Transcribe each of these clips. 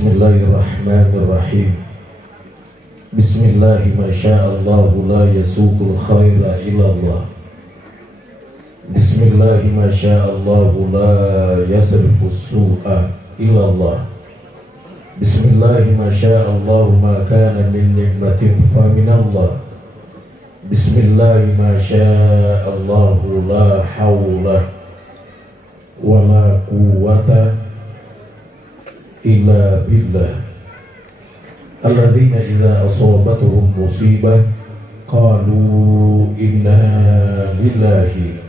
Bismillahirrahmanirrahim. Bismillahi masya'allahu la yasuqul khaira ilallah. Bismillahi masya'allahu la yasrifus su'a ilallah. Bismillahi masya'allahu ma kana min nikmatin fa minallah. Bismillahi masya'allahu la hawla wa la quwwata illa billah. Alladzina idza asabatuhum musibah qalu inna lillahi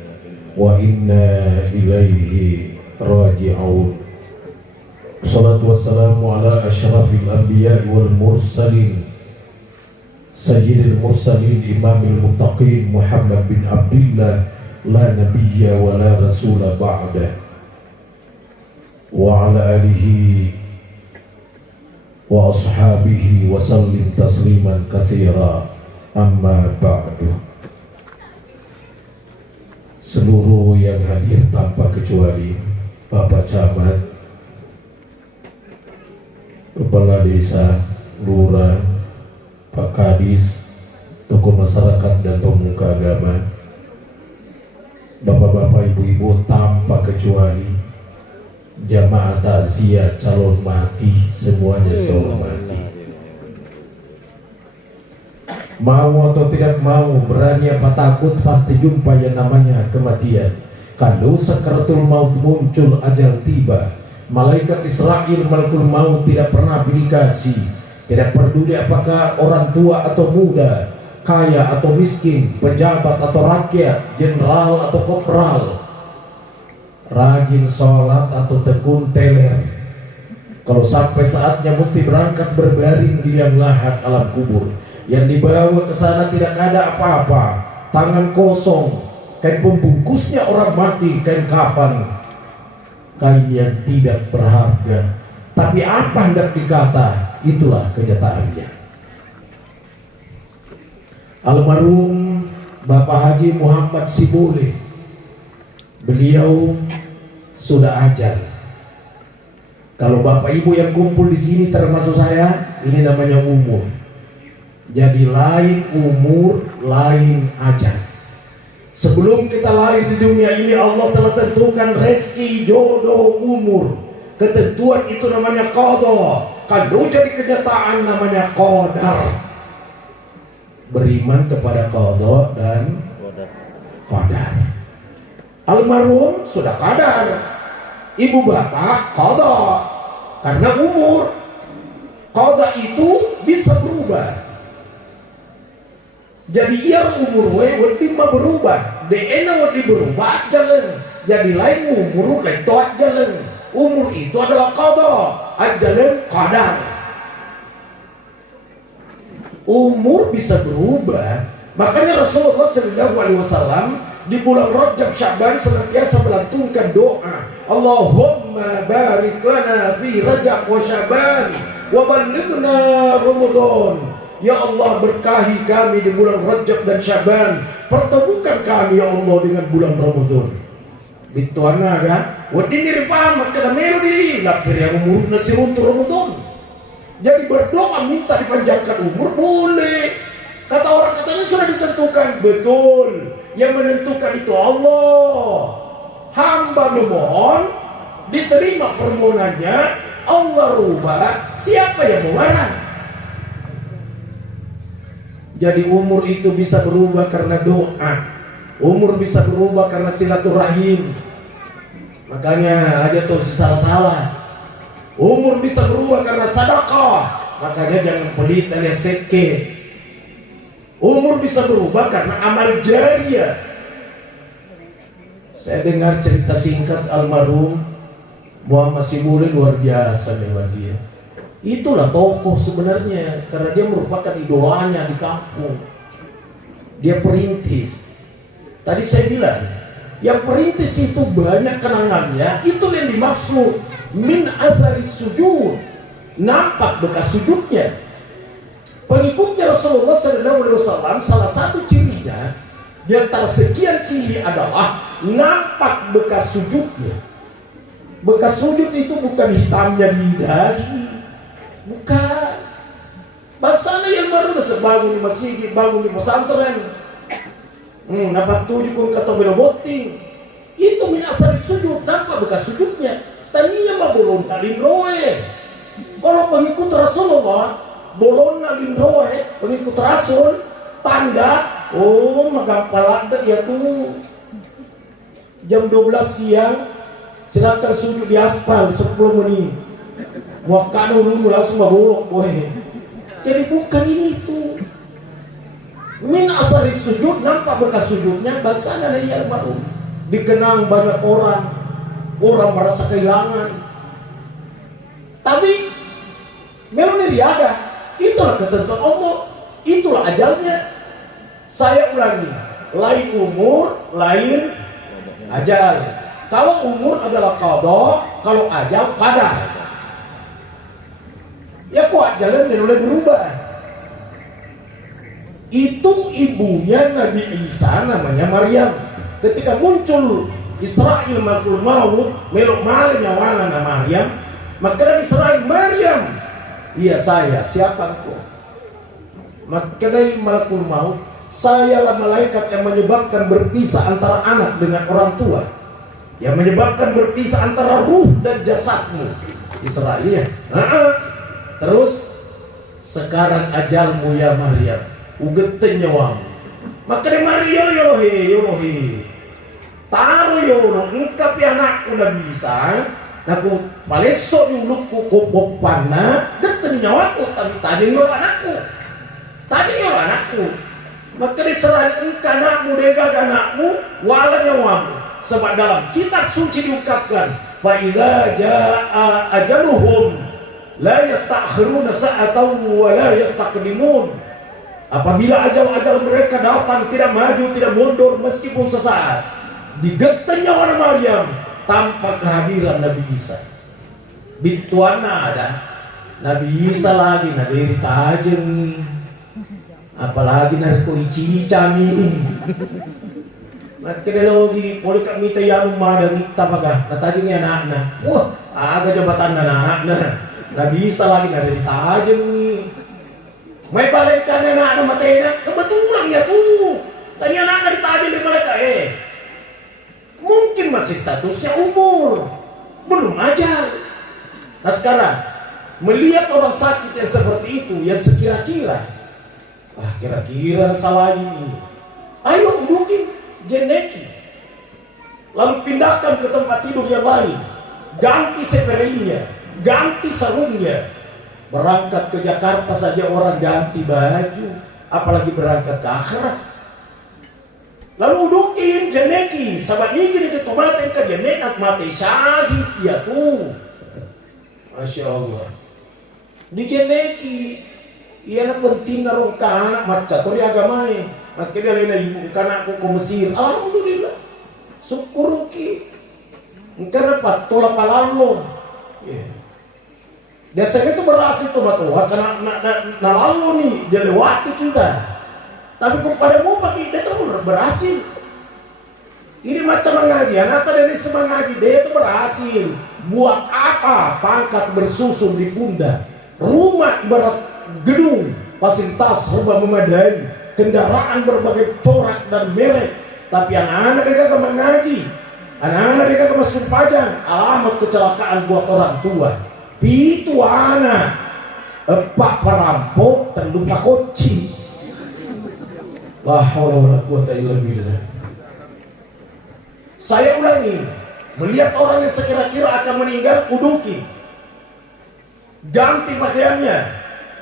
wa inna ilaihi raji'un. Wassalatu wassalamu ala asyrafil anbiya wal mursalin sayyidil mursalin imamil muttaqin Muhammad bin Abdillah la nabiyya wa la rasula ba'da wa ala alihi wa ashabihi wa sallim tasliman katsira, amma ba'du. Seluruh yang hadir tanpa kecuali Bapak Camat, Kepala Desa, Lurah, Pak Kadis, tokoh masyarakat dan pemuka agama, Bapak-bapak, ibu-ibu tanpa kecuali, jamaah takziah calon mati, semuanya saya hormati. Mau atau tidak mau, berani apa takut, pasti jumpa yang namanya kematian. Kalau sakaratul maut muncul, ajal tiba, malaikat Israel malakul maut tidak pernah pilih kasih. Tidak peduli apakah orang tua atau muda, kaya atau miskin, pejabat atau rakyat, jenderal atau kopral, rajin sholat atau tekun teler, kalau sampai saatnya mesti berangkat berbaring di liang lahat alam kubur. Yang dibawa ke sana tidak ada apa-apa, tangan kosong, kain pembungkusnya orang mati, kain kafan, kain yang tidak berharga. Tapi apa hendak dikata, itulah kenyataannya. Almarhum Bapak Haji Muhammad Sibule, beliau sudah ajal. Kalau Bapak Ibu yang kumpul di sini termasuk saya, ini namanya umur. Jadi lain umur, lain ajal. Sebelum kita lahir di dunia ini, Allah telah tentukan rezeki, jodoh, umur. Ketentuan itu namanya qada. Kalau jadi kenyataan namanya qadar. Beriman kepada qada dan qadar. Almarhum sudah qadar, ibu bapak qada, karena umur. Qada itu bisa berubah. Jadi ia umur wadi berubah, DNA wadi berubah jalan. Jadi lain umur lain toat jalan. Umur itu adalah qada, ajalan qadar. Umur bisa berubah. Makanya Rasulullah SAW di bulan Rajab Sya'ban senantiasa melantunkan doa, Allahumma barik lana fi Rajab wa Sya'ban wa ballighna Ramadan. Ya Allah, berkahi kami di bulan Rajab dan Sya'ban, pertemukan kami ya Allah dengan bulan Ramadan. Bituana kan wadini rifama kada meru diri lapir yang umur nasi untuk Ramadan. Jadi berdoa minta dipanjangkan umur boleh. Kata orang katanya sudah ditentukan, betul. Yang menentukan itu Allah. Hamba memohon, diterima permohonannya, Allah rubah, siapa yang melarang? Jadi umur itu bisa berubah karena doa. Umur bisa berubah karena silaturahim. Makanya aja tuh salah-salah. Umur bisa berubah karena sedekah. Makanya jangan pelit alias sedekah. Umur bisa berubah karena amal jariah. Saya dengar cerita singkat almarhum Muhammad Sibule, luar biasa memang dia. Itulah tokoh sebenarnya, karena dia merupakan idolanya di kampung. Dia perintis. Tadi saya bilang, yang perintis itu banyak kenangannya. Itu yang dimaksud min azaris sujud, nampak bekas sujudnya. Pengikutnya Rasulullah SAW, salah satu cirinya di antara sekian ciri adalah nampak bekas sujudnya. Bekas sujud itu bukan hitamnya di dahi, Bukan. Bangsana yang baru bangun di masjid, bangun di pesantren. Dapat tujuh kun kata beloboting. Itu min asari sujud, nampak bekas sujudnya. Tania mah bolon kalin roe. Kalau pengikut Rasulullah, bolon kalin roe, pengikut Rasul, tanda, oh magampal ada ya tuh. Jam 12 siang, silakan sujud di aspal 10 menit. Waktu dulu langsung mabolok, weh. Jadi bukan itu. Min asari sujud, nampak bekas sujudnya, bangsana yang baru. Dikenang banyak orang merasa kehilangan. Tapi memang dia ada. Itulah ketentuan Allah, itulah ajalnya. Saya ulangi, lain umur, lain ajal. Kalau umur adalah qada, kalau ajal qadar. Ya kok ajalnya mulai berubah. Itu ibunya Nabi Isa namanya Maryam. Ketika muncul Israel malakul maut melok malih nyawana na Maryam, maka dari Israel Maryam, iya saya, siapa engkau? Maka dari malakul maut, sayalah malaikat yang menyebabkan berpisah antara anak dengan orang tua, yang menyebabkan berpisah antara ruh dan jasadmu. Israel ya. Terus sekarang ajalmu ya Maryam, ugeten nyawamu. Maka dari Maryam yolohi taruh yolo engkap ya anakku na bisa naku palesok yung lukku kopopana deten nyawaku tapi tadi yolo anakku maka diserahin engkau anakmu degag anakmu wala nyawamu. Sebab dalam kitab suci diungkapkan fa idza jaa ajaluhum la yastakhiruna sa'atan wa la yastaqdimun. Apabila ajal-ajal mereka datang, tidak maju, tidak mundur meskipun sesaat. Digetenya orang Maryam tanpa kehadiran Nabi Isa. Bituana ada Nabi Isa lagi, Nabi Tajem, apalagi narko ici-ica nih. Nakede logi poli kami tayanu mada ngita baga natajing anak-anak. Wah, aga jabatan anak-anak. Nabi Isa lagi Nabi Tajem nih. May balikan anak-anak matena, kebetulan ya tuh. Tanya anak-anak Tajem di mereka mungkin masih statusnya umur, belum ajal. Nah sekarang melihat orang sakit yang seperti itu, yang sekira-kira kira-kira salah ini, ayo dudukin jeneki, lalu pindahkan ke tempat tidur yang lain, ganti seperinya, ganti sarungnya. Berangkat ke Jakarta saja orang ganti baju, apalagi berangkat ke akhirat. Lalu dudukin jeneki, sahabat ini jadi tomaten ke jenek mati syahid ya tuh. Masya Allah. Di jeneki, iya penting narong anak macatur ya agamai. Akhirnya lena ibu kanakku ke Mesir. Alhamdulillah. Syukur ki. Karena patola palalong. Biasanya itu berhasil tuh batuha karena lalu nih dia lewati kita. Tapi kepadamu pakai dia tuh berhasil. Ini macam mengaji, anak dari semangaji dia itu berhasil. Buat apa? Pangkat bersusun di pundak, rumah ibarat gedung, fasilitas serba memadai, kendaraan berbagai corak dan merek. Tapi anak-anak dia kagak mengaji, anak-anak dia kagak masuk pajang. Alamat kecelakaan buat orang tua. Pitu anak, pak perampok terluka kunci. La haula wala quwata illa billah. Saya ulangi, melihat orang yang sekira-kira akan meninggal, uduki, ganti pakaiannya,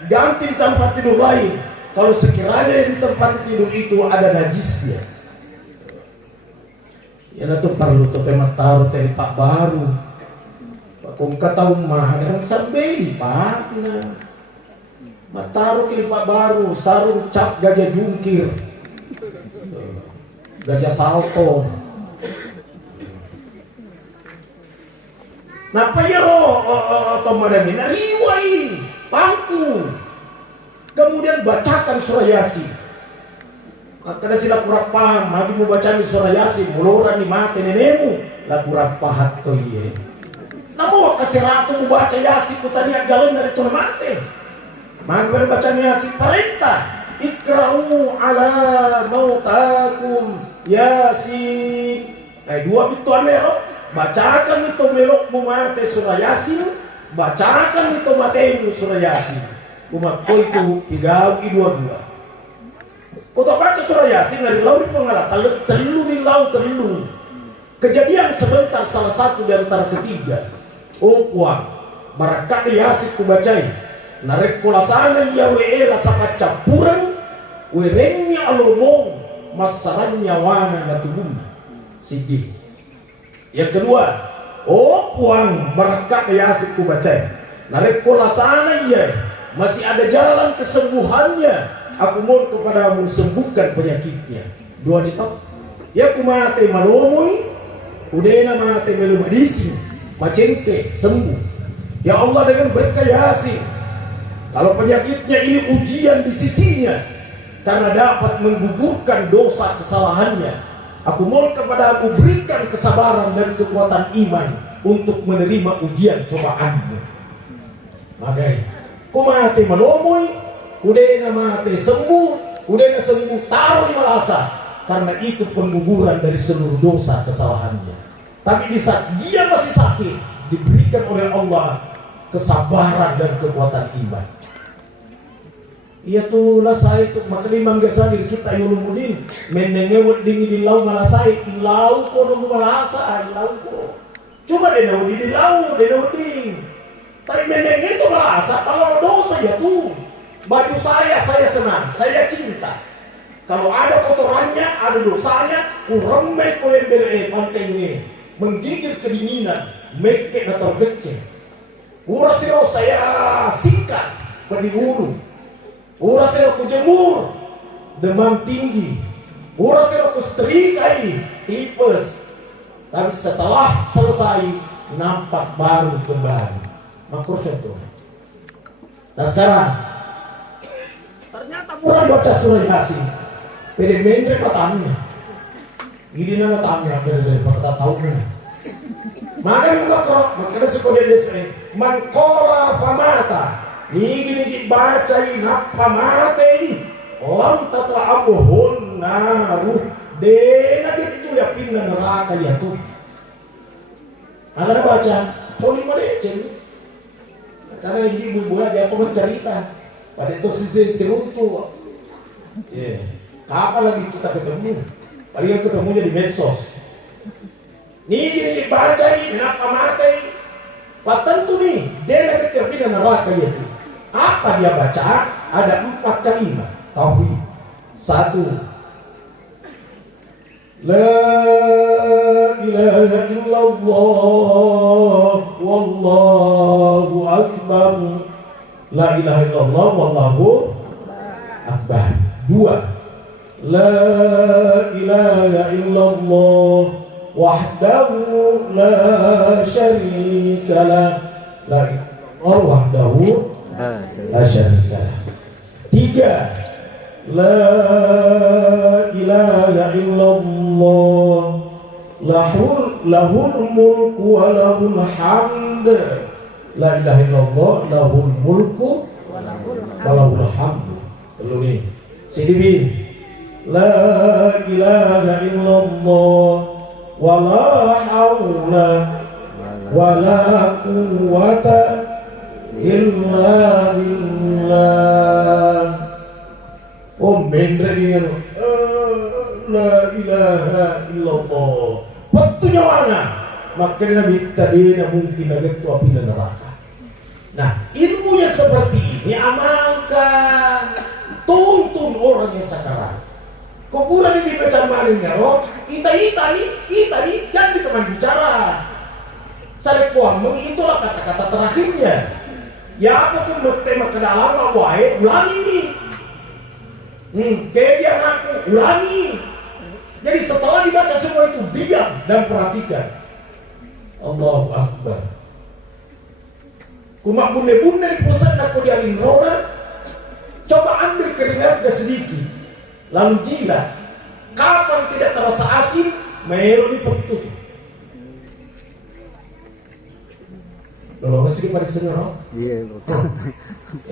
ganti di tempat tidur lain. Kalau sekiranya di tempat tidur itu ada najisnya, ya itu perlu tuh tema taruh dari pak baru. Kung kataw mahal sampai di pak na mataruh ke pak baru, sarung cap gajah jungkir. Gajah salto. Napa ya tomadani nariwai pangku. Kemudian bacakan surah Yasin. Karena sila kurang paham, nabi mau bacaan surah Yasin, muluran di mati nenemu, la kurang pahat to iye. Namo kasih ratu baca Yasin kutanya jalan dari tuna mati. Maka baca Yasin perintah ikra'u ala mautakum Yasin. Dua itu amero bacakan itu melokmu mate surah Yasin, bacakan itu matemu surah Yasin. Umat ko itu tiga dua. Kau tak baca surah Yasin dari laut pengalat telu di laut telu. Kejadian sebentar salah satu di antara ketiga. Puang barakat Yasin ku bacai. Narek kolasana ya we rasa campuran werengnya alomong masalahnya wana natubum sidih. Yang kedua, puang barakat Yasin ku bacai. Narek kolasana ya masih ada jalan kesembuhannya. Aku mohon kepadamu sembuhkan penyakitnya. Dua ditop. Ya ku mate malomoi, udena mate melumadisi, macengke sembuh. Ya Allah dengan berkah Yasin. Kalau penyakitnya ini ujian di sisinya, karena dapat menggugurkan dosa kesalahannya, aku mohon kepadamu berikan kesabaran dan kekuatan iman untuk menerima ujian cobaanmu. Magai, ku mate malomoi, udena mati sembuh, udena sembuh taruh di malasa, karena itu pengguguran dari seluruh dosa kesalahannya. Tapi di saat dia masih sakit, diberikan oleh Allah kesabaran dan kekuatan iman. Iya tulah saya itu maklimang gesalir kita yulumudin menengewet dingin di lau malasai di lau kono malasa di lau ko. Cuma denau di lau denau ding. Tapi meneng itu malasa kalau dosa ya tuh. Baju saya senang, saya cinta. Kalau ada kotorannya, ada dosanya, kuremeh kulembele pantengnya, menggigit kedinginan, mekek atau geceng. Urasiro saya sikat, pendihulu. Urasiro kujemur, demam tinggi. Urasiro kustrikai, tipes. Tapi setelah selesai, nampak baru kembali. Makro contoh. Nah sekarang, ternyata pura baca surah Yasin. Pede mendre patangnya. Gini nana tangnya dari kata tahunnya. Maka juga kok makanya sekolah desa mankola famata. Nigi bacain apa mate. Lam tata amuhun naru. Dena gitu ya pindah neraka ya tuh. Agar baca coli meleceh. Karena ini ibu-ibu dia tuh mencerita. Pada itu sisi seruntu. Kapan lagi kita ketemu? Paling ketemunya di medsos. Nih gini bacain, kenapa mati? Patentu nih, dia nanti terpindah neraka itu. Apa dia baca? Ada 4 kalimat. Tauhid. 1. La ilaha illallah wallahu akbar. La ilaha illallah wallahu akbar. 2. La ilaha illallah wahdahu la syarika lah. La ilaha wahdahu la syarika lah. 3. La ilaha illallah lahul mulku wa lahul hamd. La ilaha illallah lahul mulku wa lahul hamd. Lalu nih CDB. La ilaha illallah wa la hawla wa la quwwata illa billah. Mendre dia la ilaha illallah. Waktunya mana? Makanya Nabi tadi mungkin agak tu api neraka. Nah, ilmunya seperti ini amalkan. Tuntun orang yang sakarat. Kuburan ini macam mana roh? Kita nih yang di teman bicara. Sarekuameng itulah kata-kata terakhirnya. Ya apa pun tema ke dalam wae ulangi nih. Kayak dia ngaku ulangi. Jadi setelah dibaca semua itu diam dan perhatikan. Allahu Akbar. Kumak bunda-bunda di pusat aku dialin roda. Coba ambil keringatnya sedikit. Lalu jilat. Kapan tidak terasa asin, melo di perut. Kalau masih pada senang, Iya.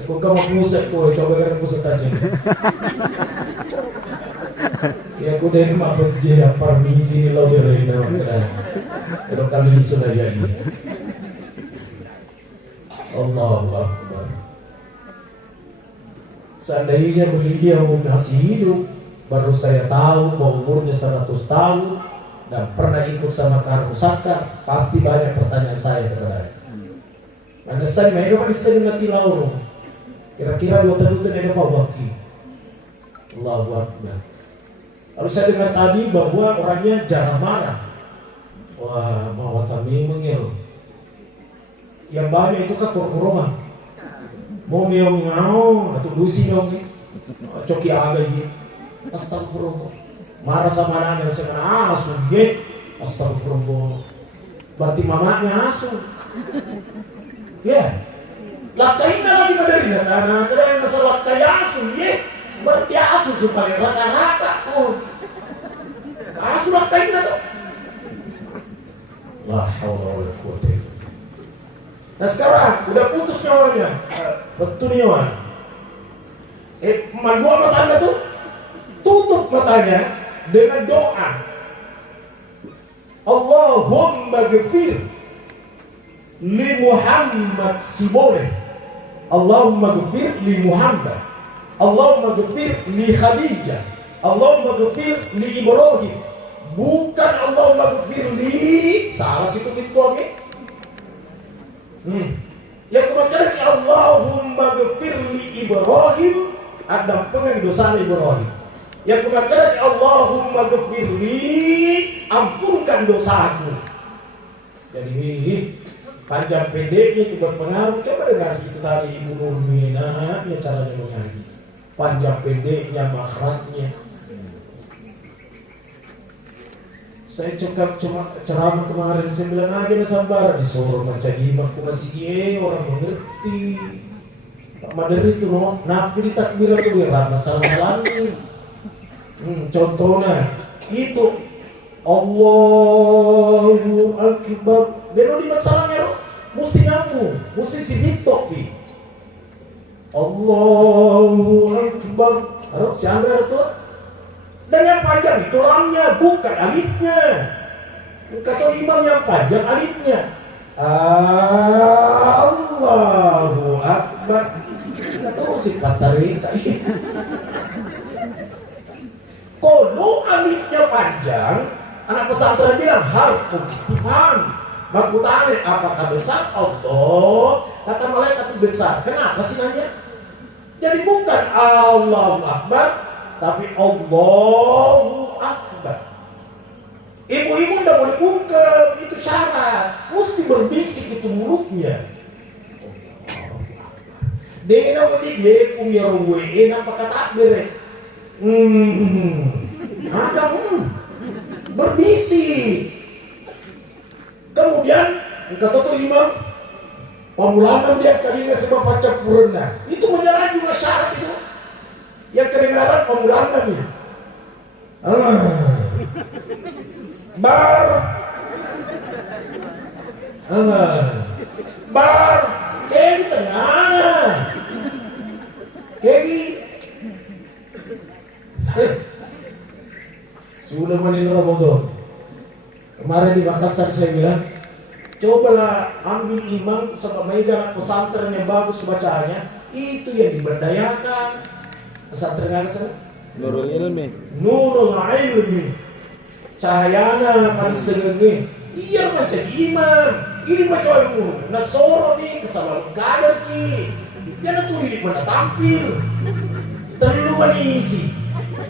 aku kamu pusat kau coba kan pusat aja. Ya aku dari mabuk je permisi ni lo beri nama kita. Kalau kami sudah jadi. Allahu Akbar. Seandainya beliau masih hidup, baru saya tahu bahwa umurnya 100 tahun dan pernah ikut sama Karno Sakar, pasti banyak pertanyaan saya kepada. Mana saya mereka pada sering nanti lalu. Kira-kira 2 tahun itu ada apa baki? Allahu Akbar. Lalu saya dengar tadi bahwa orangnya jarang marah. Wah, mau kami mengil. Yang banyak itu kan kurang. Mau miau atau dusi miau coki aga ini. Astagfirullah. Marah sama anaknya saya asu ye. Astagfirullah. Berarti mamanya asu. Ya. Lakain lagi madari na karena kaya masalah kaya asu ye. Berarti asu supaya rata-rata. Asu lakain na to. La haula wala quwwata illa billah. Nah sekarang udah putus nyawanya, betul nyawa. Dua matanya tuh tutup matanya dengan doa. Allahumma ghfir li Muhammad si boleh. Allahumma ghfir li Muhammad. Allahumma ghfir li Khadijah. Allahumma ghfir li Ibrahim. Bukan Allahumma ghfir li salah situ gitu oke. Yang kemarin Allahumma ghfir li Ibrahim ada pengen dosa Ibrahim. Yang kemarin Allahumma ghfir li ampunkan dosaku. Jadi panjang pendeknya itu berpengaruh. Coba dengar itu tadi Ibu Nurmina ya caranya mengaji. Panjang pendeknya makhrajnya. Saya cuma ceramah kemarin, saya bilang aja na sabar disuruh macam imam ku masih orang mengerti. Pak Madari itu no, nabi di takbir itu dia masalah ini. Contohnya itu Allahu Akbar. Beno di masalahnya mesti nyambung, mesti si topi. Allahu Akbar. Harus siangga itu. Dan yang panjang itu ramnya, bukan alifnya. Kata imam yang panjang alifnya. Allahu Akbar. Kita tahu sih kata reka itu. Kalau alifnya panjang, anak pesantren bilang harfu istifham. Makutane apakah besar Allah? Kata malaikat itu besar. Kenapa sih nanya? Jadi bukan Allahu Akbar, tapi Allahu Akbar. Ibu-ibu tidak boleh bungkam, itu syarat. Mesti berbisik itu mulutnya. Dena wadi dia punya ruwe, apa kata takbir? Ada berbisik. Kemudian kata tuh imam, pemulanan dia tadinya sebab baca purna. Itu menjalan juga syarat itu. Yang kedengaran pemulaan kami. Bar kayak di tengah. Kayak sudah menin Ramadan. Kemarin di Makassar saya bilang, cobalah ambil imam sebab megang pesantren yang bagus bacanya, itu yang diberdayakan. Pesantren apa sana? Nurul Ilmi. Nurul Ilmi. Cahayana paling senengnya. Iya macam imam. Ini macam ilmu. Nasoro nih kesalahan kadar ki. Jangan tuh di mana tampil. Terlalu manisi.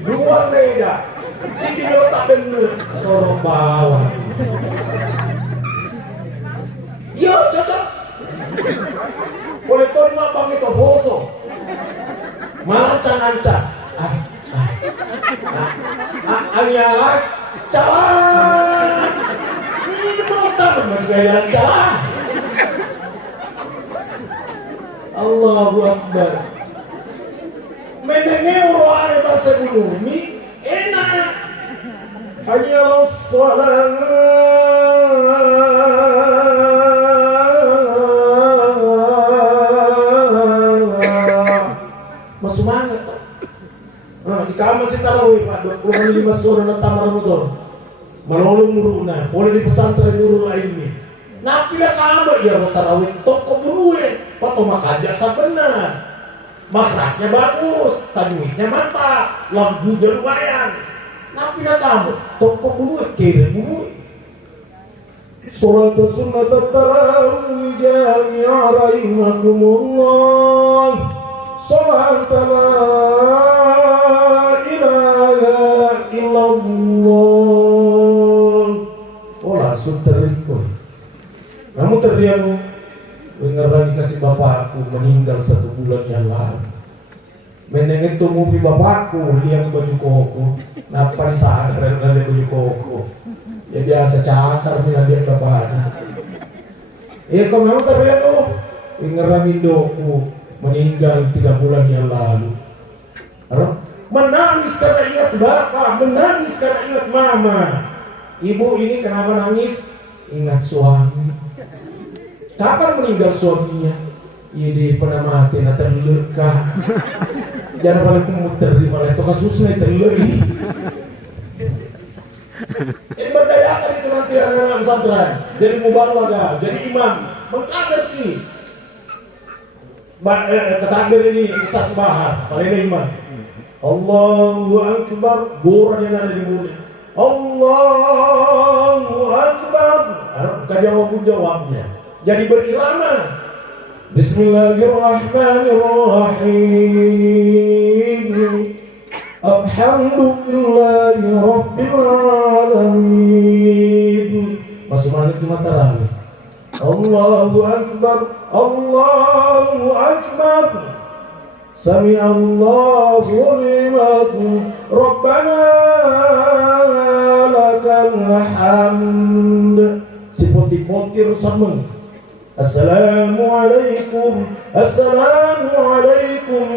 Luar leda. Sini kalau tak bener. Soro bawah. Yo cocok. Boleh tahu mak bang itu boso. Malah cananca, anyalah jalan. Ini belum tahu masih jalan jalan. Allahu Akbar. Mendengar orang ada bahasa Bumi enak. Hanyalah salat. masih tarawih Pak 25 sore na tamar motor. Manolong muruna, boleh di pesantren nurul lain nih. Napi dah kamu ya tarawih toko buruwe, pato makaja sabenar. Makraknya bagus, tajwidnya mantap, lambunya lumayan. Napi dah kamu toko buruwe kira buruwe. Salat sunnat tarawih jami'a rahimakumullah. Salat la ilaha illallah. Oh langsung terikut. Kamu terdiam mengerani kasih bapakku meninggal 1 bulan yang lalu. Menengit tuh mupi bapakku lihat baju koko. Napa sadar ada baju koko. Ya biasa cakar bila dia bapaknya. Kau memang terdiam tuh mengerani doku meninggal 3 bulan yang lalu. Menangis karena ingat bapak, menangis karena ingat mama. Ibu ini kenapa nangis? Ingat suami. Kapan meninggal suaminya? Iya dia pernah mati, nah terlekah. Jangan paling kumuter di malah itu kasusnya terlek. Ini berdayakan itu nanti anak-anak pesantren. Jadi mubalagha, jadi imam, mengkaderki. Ketakbir ini Ustaz Bahar, paling imam. Allahu Akbar, goran yang ada di mulut. Allahu Akbar. Jawabnya. Jadi berirama. Bismillahirrahmanirrahim. Alhamdulillahi Rabbil Alamin. Masuk balik cuma tarawih. Allahu Akbar. Allahu Akbar. Sami'allahu liman Rabbana lakal hamd. Si poti-poti rusamun. Assalamualaikum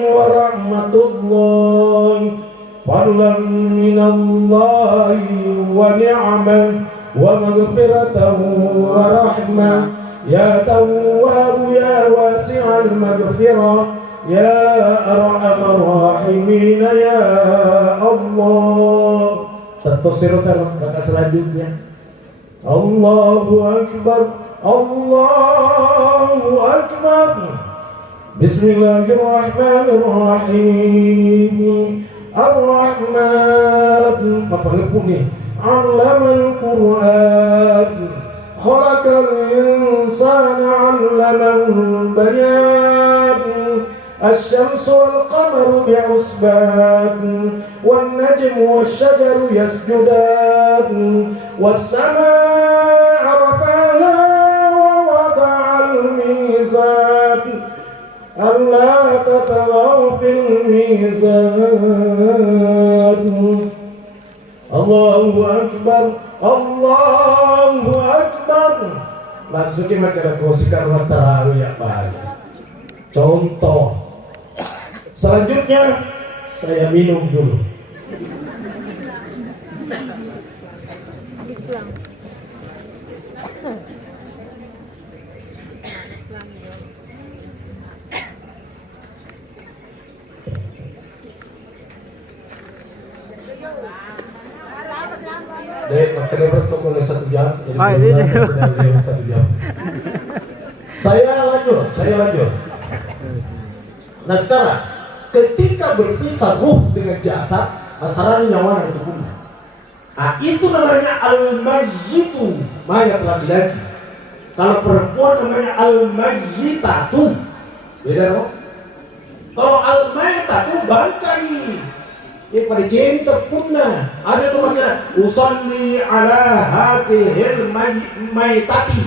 warahmatullahi fadlan minallahi wa ni'man wa maghfiratahu wa rahmah ya tawwab ya wasi'al maghfirah ya arhamar rahimin ya Allah. Tertosirkan rakaat selanjutnya. Allahu Akbar. Allahu Akbar. Bismillahirrahmanirrahim. Ar-Rahman. Apa lepuk nih? Allamal Quran. Khalaqal insana 'allamahul bayan. الشمس والقمر بعصبان والنجم والشجر يسجدان والسماء رفعها ووضع الميزان ألا تطغوا في الميزان الله أكبر الله أكبر. Masukin makan kursi karena tarawih ya Pak. Contoh. Selanjutnya saya minum dulu. Dek, makanya bertemu 1 jam. Jadi 1 jam. Saya lanjut. Nah sekarang ketika berpisah ruh dengan jasad, masalah nyawa itu pun. Nah itu namanya al-mayyitu, mayat laki-laki. Kalau perempuan namanya al-mayyitatu. Beda dong. Kalau al-mayyitatu bangkai. Pada jeni terpunna. Ada tuh baca usalli ala hatihil mayyitati.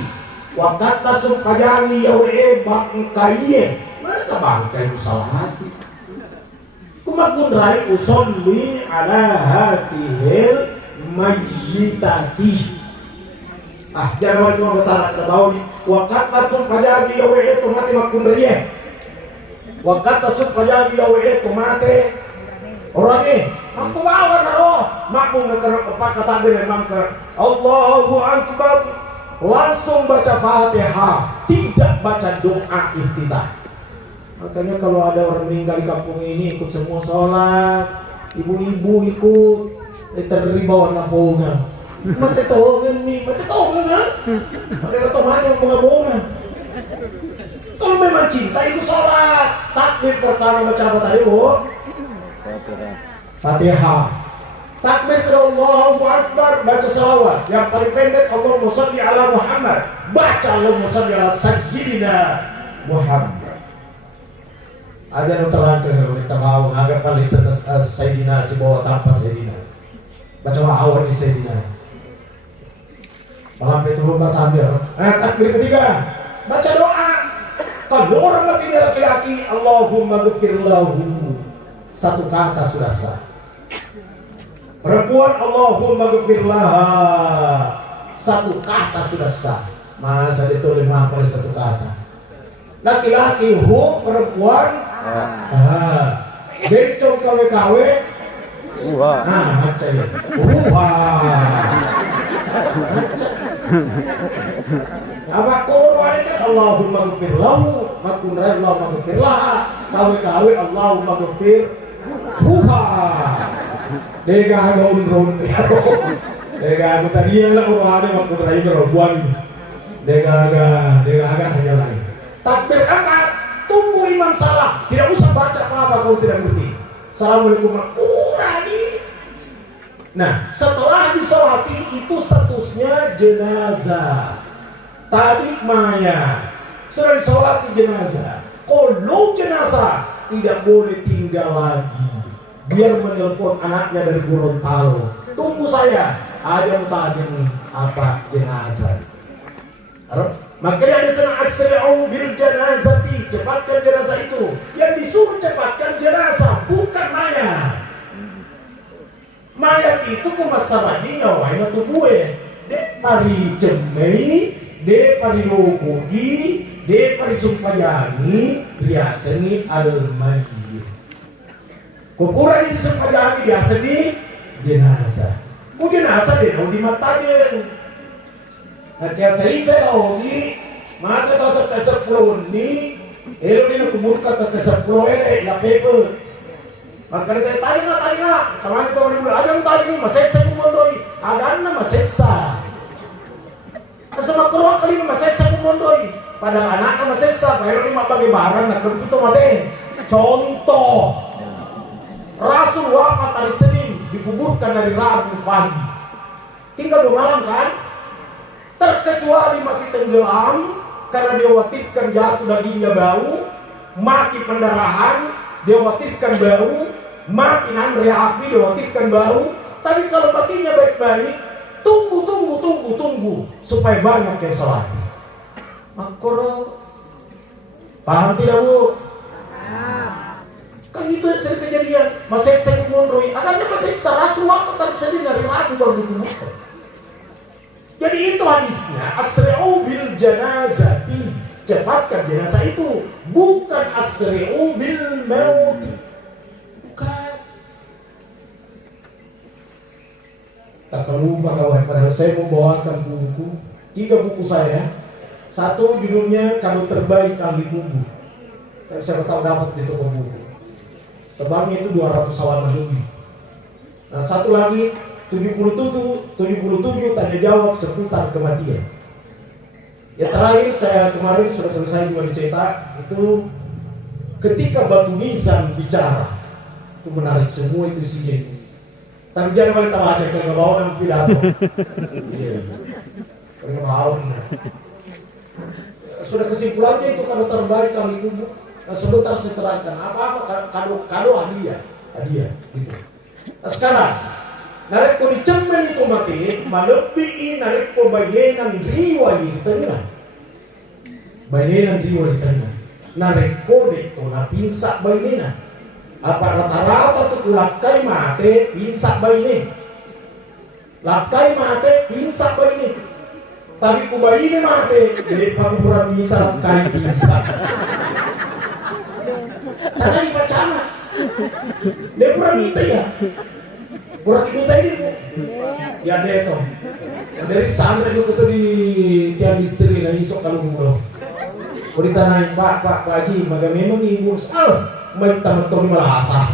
Wa kata supajani yawe bangkaiye. Mana bangkai salah hati. Kumakun rai usolli ala hatihil mayyitati. Jangan cuma bersalah ke bawah ni. Wakat tasuk pajagi yawe itu mati makun rai. Wakat tasuk pajagi yawe itu mati. Orang ni aku bawa naro. Makmum nak kata dia memang Allahu Akbar. Langsung baca Fatihah, tidak baca doa iftitah. Makanya kalau ada orang meninggal di kampung ini ikut semua sholat, ibu-ibu ikut terima bawa naponga mati tongan nih mati tongan kan ada otomatis yang bunga-bunga. Kalau memang cinta itu sholat takbir pertama baca apa tadi bu? Fatihah. Takbir ke Allahu Akbar baca selawat yang paling pendek Allahumma sholli ala Muhammad baca Allahumma sholli ala sayyidina Muhammad. Ada nu terangkan kalau kita mau agar paling setes sayyidina si bawa tanpa sayyidina baca awan di sayyidina malam itu lupa sambil takbir ketiga baca doa. Kalau orang laki laki-laki Allahumma ghfir lahu satu kata sudah sah. Perempuan Allahumma ghfir laha satu kata sudah sah. Masa ditulis kali satu kata. Laki-laki hu, perempuan bencong kawe-kawe baca ya apa Quran kan Allahumma ghfir lahu makun Allahumma ghfir laha kawe-kawe Allahumma ghfir huha dega gon dega tadi lah urane makun rai perempuan dega hanya lain takbir angkat tunggu imam salah tidak usah baca apa-apa kalau tidak ngerti. Assalamualaikum warahmatullahi. Nah setelah disolati itu statusnya jenazah. Tadi mayat sudah disolati jenazah. Kalau jenazah tidak boleh tinggal lagi. Biar menelpon anaknya dari Gorontalo. Tunggu saya. Ada yang tanya nih apa jenazah. Makanya ada sana asri'u bil janazati, cepatkan jenazah itu. Yang disuruh cepatkan jenazah bukan mayat. Mayat itu ke masalahnya wahai tubuhe. Dek pari cemei, dek pari lokogi, dek pari sumpayangi, biasanya al-mayyit. Kuburan itu sumpayangi biasanya jenazah. Ku jenazah deh di matanya. Kaya saya lagi mata tahu tersepuluh ni, elo ni nak kumurka tersepuluh la paper. Maka dia tanya, kawan itu orang muda, ada yang tanya ni, masesa kumondoi, ada na masesa. Asal makro kali ni masesa kumondoi, padahal anak masesa, bayar ni mabagi barang nak kerpito mate. Contoh, Rasul wafat hari Senin, dikuburkan dari Rabu pagi, tinggal 2 malam kan? Terkecuali mati tenggelam karena dia waktifkan jatuh dagingnya bau, mati pendarahan dia waktifkan bau, mati nan reapi dia waktifkan bau. Tapi kalau matinya baik-baik, tunggu supaya banyak yang sholat. Makro paham tidak bu? Kan itu sering kejadian. Masih sering mundur, akan masih salah suap tadi sendiri dari ragu baru dikuburkan. Jadi itu hadisnya asri'u bil janazati, cepatkan jenazah itu, bukan asri'u bil mauti. Bukan. Tak lupa kawan, padahal saya membawakan buku, 3 buku saya. Satu judulnya Kado Terbaik Ahli Kubur. Siapa tahu dapat di toko buku. Tebalnya itu 200 halaman lebih. Nah satu lagi 77 tanya jawab seputar kematian. Ya terakhir saya kemarin sudah selesai juga dicetak itu ketika batu nisan bicara itu menarik semua itu isinya itu. Tapi jangan boleh baca kalau bawa dan pidato. Iya. Kalau bawa. Sudah kesimpulannya itu kado terbaik kali kubur. Nah, sebentar saya terangkan apa kado hadiah gitu. Nah, sekarang narik ko dicemmen itu mati, malebihi narik ko bailenan riwa di tengah. Bailenan riwa di tengah. Narik ko dito na pinsa bailenan. Apa rata-rata tuh lakai mate pinsa baile. Lakai mate pinsa baile. Tapi ko baile mate, di pagpura minta lakai pinsa. Sana di pacama. Dia pura minta ya. Kurang kita ini bu, ya deto, dari sana juga tuh di tiang istri lah isok kalau ngurus. Kalau ditanain pak Haji, maka memang ibu, baik tamat tuh merasa.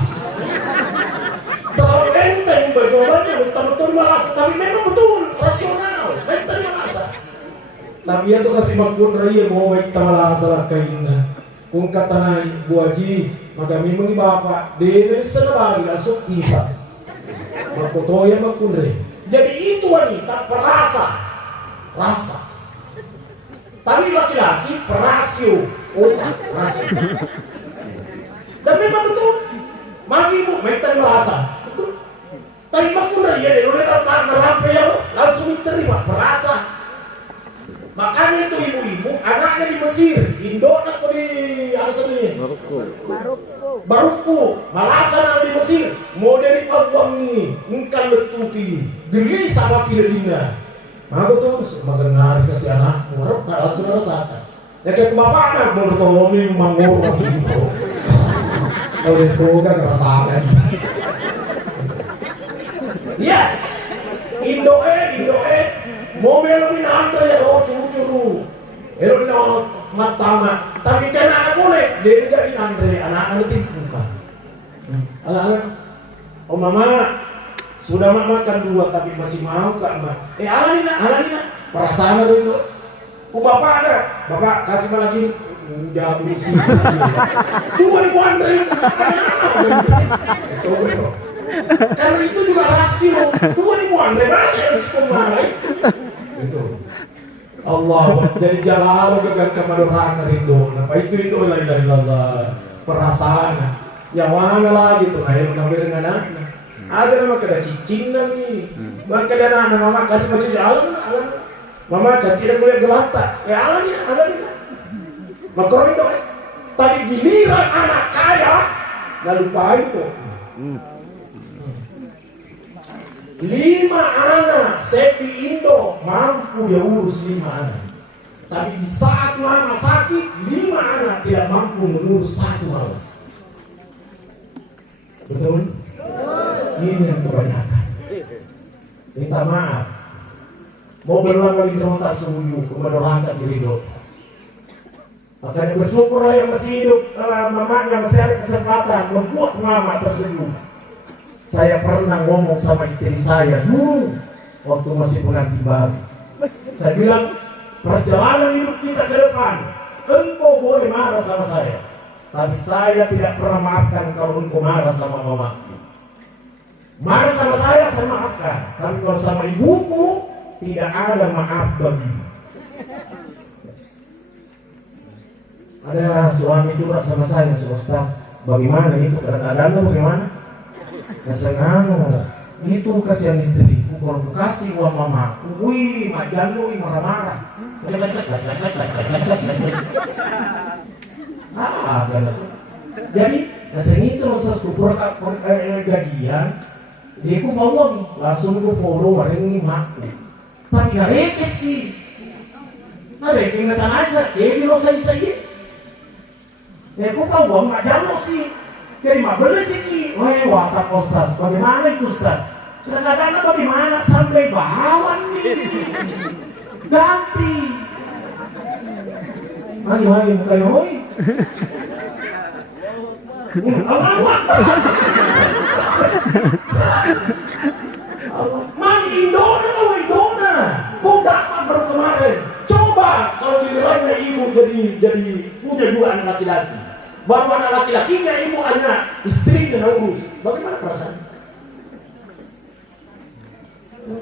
jawabannya betul-betul merasa, tapi memang betul rasional, betul merasa. Tapi dia tuh kasih makun raya mau baik tamala salah kainna. Kung katanay buaji, magami mga bapak, dene sa nabali asok isa. Magkutoya makun raya. Jadi itu wanita perasa, rasa. Tapi laki-laki perasio, otak, rasa. Dan memang betul, magimu mental merasa. Tapi makun raya deh, udah narampe ya, langsung diterima perasa. Makanya itu ibu-ibu, anaknya di Mesir, Indona kok di Maroko, Malasan di Mesir, mau dari Allah nih, engkau letuti, geli sama Filipina. Maka tuh, mendengar ke si anak, ngorok, gak langsung rasakan. Ya kayak bapak anak, mau bertomi, manggur, gitu. Kalau itu gak ngerasakan. Iya, Indoe, mobil ini ada ya, curu-curu. Ero na matama. Tapi kan anak boleh, dia jadi Andre, anak-anak bukan. Anak-anak, oh mama, sudah makan dua tapi masih mau kak mak. Alanina, perasaan ada itu. Oh bapak ada, bapak kasih lagi jagung sih. Dua ribu Andre, coba bro. Karena itu juga rasio, 2.000 Andre masih harus kembali. Itu Allah jadi jalan dengan kemaduraan rindu. Apa itu Indo la ilaha illallah perasaan. Yang mana lagi tuh kayak menawir dengan anak. Ada nama kada cicing nami. Maka ada anak mama kasih macam alam. Mama tidak boleh gelata. Alam ni. Maka Indo. Tapi giliran anak kaya lalu lupa itu. 5 anak di Indo mampu dia urus 5 anak. Tapi di saat mama sakit 5 anak tidak mampu mengurus 1 anak. Betul? Ini yang kebanyakan. Minta maaf. Mau berulang kali berontak semuanya kepada orang tak diridho. Makanya bersyukurlah yang masih hidup, mamanya masih ada kesempatan membuat mama tersenyum. Saya pernah ngomong sama istri saya dulu waktu masih pengantin baru. Saya bilang, perjalanan hidup kita ke depan, engkau boleh marah sama saya, tapi saya tidak pernah maafkan kalau engkau marah sama mama. Marah sama saya maafkan, tapi kalau sama ibuku tidak ada maaf bagimu. Ada suami curhat sama saya, Ustaz, bagaimana itu keadaannya bagaimana? Kesenangan itu kasihan istriku, kalau kasih uang mamaku, wih, mak jalo, marah-marah. Jadi, kasihan itu Ustaz kupur gajian, dia ku ngomong, langsung ku follow orang ini makku. Tapi nareke sih, nareke na tanasa, jadi lo saya. Dia ku ngomong, mak jalo sih. Jadi mak beli sih, watak Ustaz, bagaimana itu Ustaz? Kadang-kadang bagaimana sampai bawan nih, ganti. Hai, mukai hoi. Allah, mani Indona, kau datang baru kemarin. Coba kalau gilirannya ibu jadi punya 2 anak laki-laki. Baru anak laki-lakinya ibu anak istrinya urus. Bagaimana perasaan?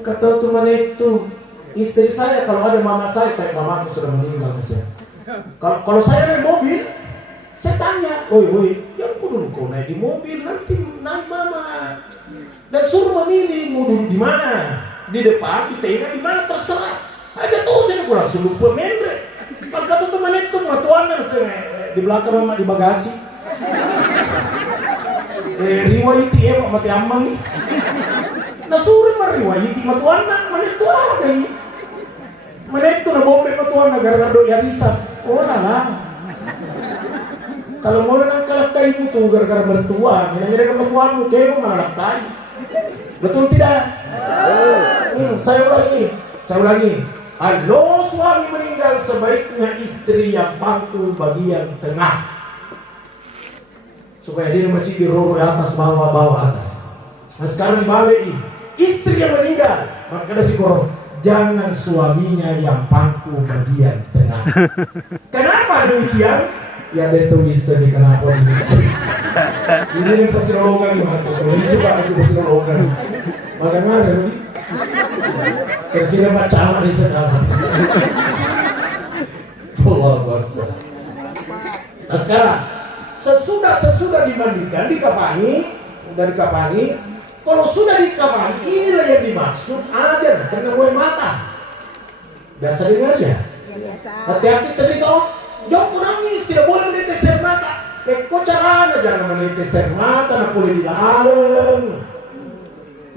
Kata teman itu istri saya kalau ada mama saya kayak mamaku sudah meninggal Mas. Kalau saya naik mobil, saya tanya, oi, yang kudu kau naik di mobil nanti naik mama. Dan suruh memilih mau duduk di mana, di depan, di tengah, di mana terserah. Aja tuh saya kurang suruh pemendre. Kata teman itu matuan di belakang mama di bagasi. Riwayati mati amang nih. Nasurin mariwayati matuan nak mana itu ada nih. Mana itu na bombe matuan na gara-gara doi arisan. Oh lah. Kalau mau nang kalakay mo tuh gara-gara mertua, minang-minang ka matuanmu kayo malakay. Betul tidak? Saya ulangi. Kalau suami meninggal sebaiknya istri yang pangku bagian tengah. Supaya dia masih diroro atas bawah atas. Nah sekarang dibalik. istri yang meninggal, maka ada si koro, jangan suaminya yang pangku bagian tengah. Kenapa demikian? Ya ada tulis di kenapa demikian. Ini pasti nolongan gimana? Kalau suka itu pasti nolongan. Makanya ada nih. Kira-kira baca apa di sekarang? Allah Akbar. Nah sekarang sesudah dimandikan, dikafani, kalau sudah dikafani, inilah yang dimaksud ada kena buah mata. Biasa dengar ya? Hati-hati tadi kau, jangan nangis, tidak boleh menetes air mata. Kau caranya jangan menetes air mata, nak boleh di dalam.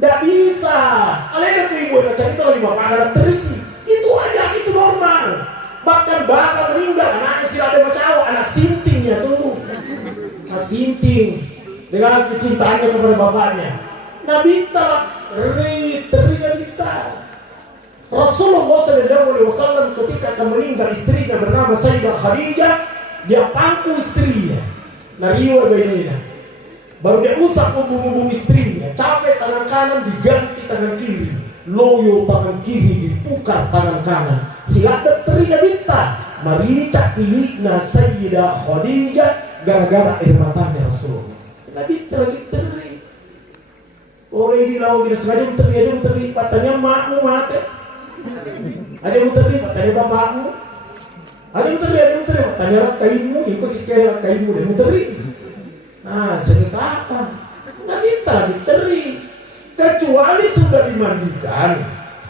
Tidak bisa. Kalian itu ibu yang cari itu lagi bapak ada terisi. Itu aja, itu normal. Bahkan bapak meninggal, anaknya sih ada macam anak sintingnya tuh. Anak sinting dengan kecintaannya kepada bapaknya. Nabi tak teri Nabi tak. Rasulullah SAW ketika akan meninggal istrinya bernama Sayyidah Khadijah, dia pangku istrinya. Nariwa bainina. Baru dia usap punggung istrinya, capek tangan kanan diganti tangan kiri, loyo tangan kiri dipukar tangan kanan. Silakan terina binta, maricak milikna Sayyidah Khadijah gara-gara air matanya Rasulullah. Nabi lagi teri. Oleh di laut dia sengaja teri, katanya makmu mati. Ada yang teri, katanya bapakmu. Ada yang teri, katanya kainmu, ikut si kaya kainmu dia teri. Nah, sejak kapan? Nggak minta lagi teri. Kecuali sudah dimandikan,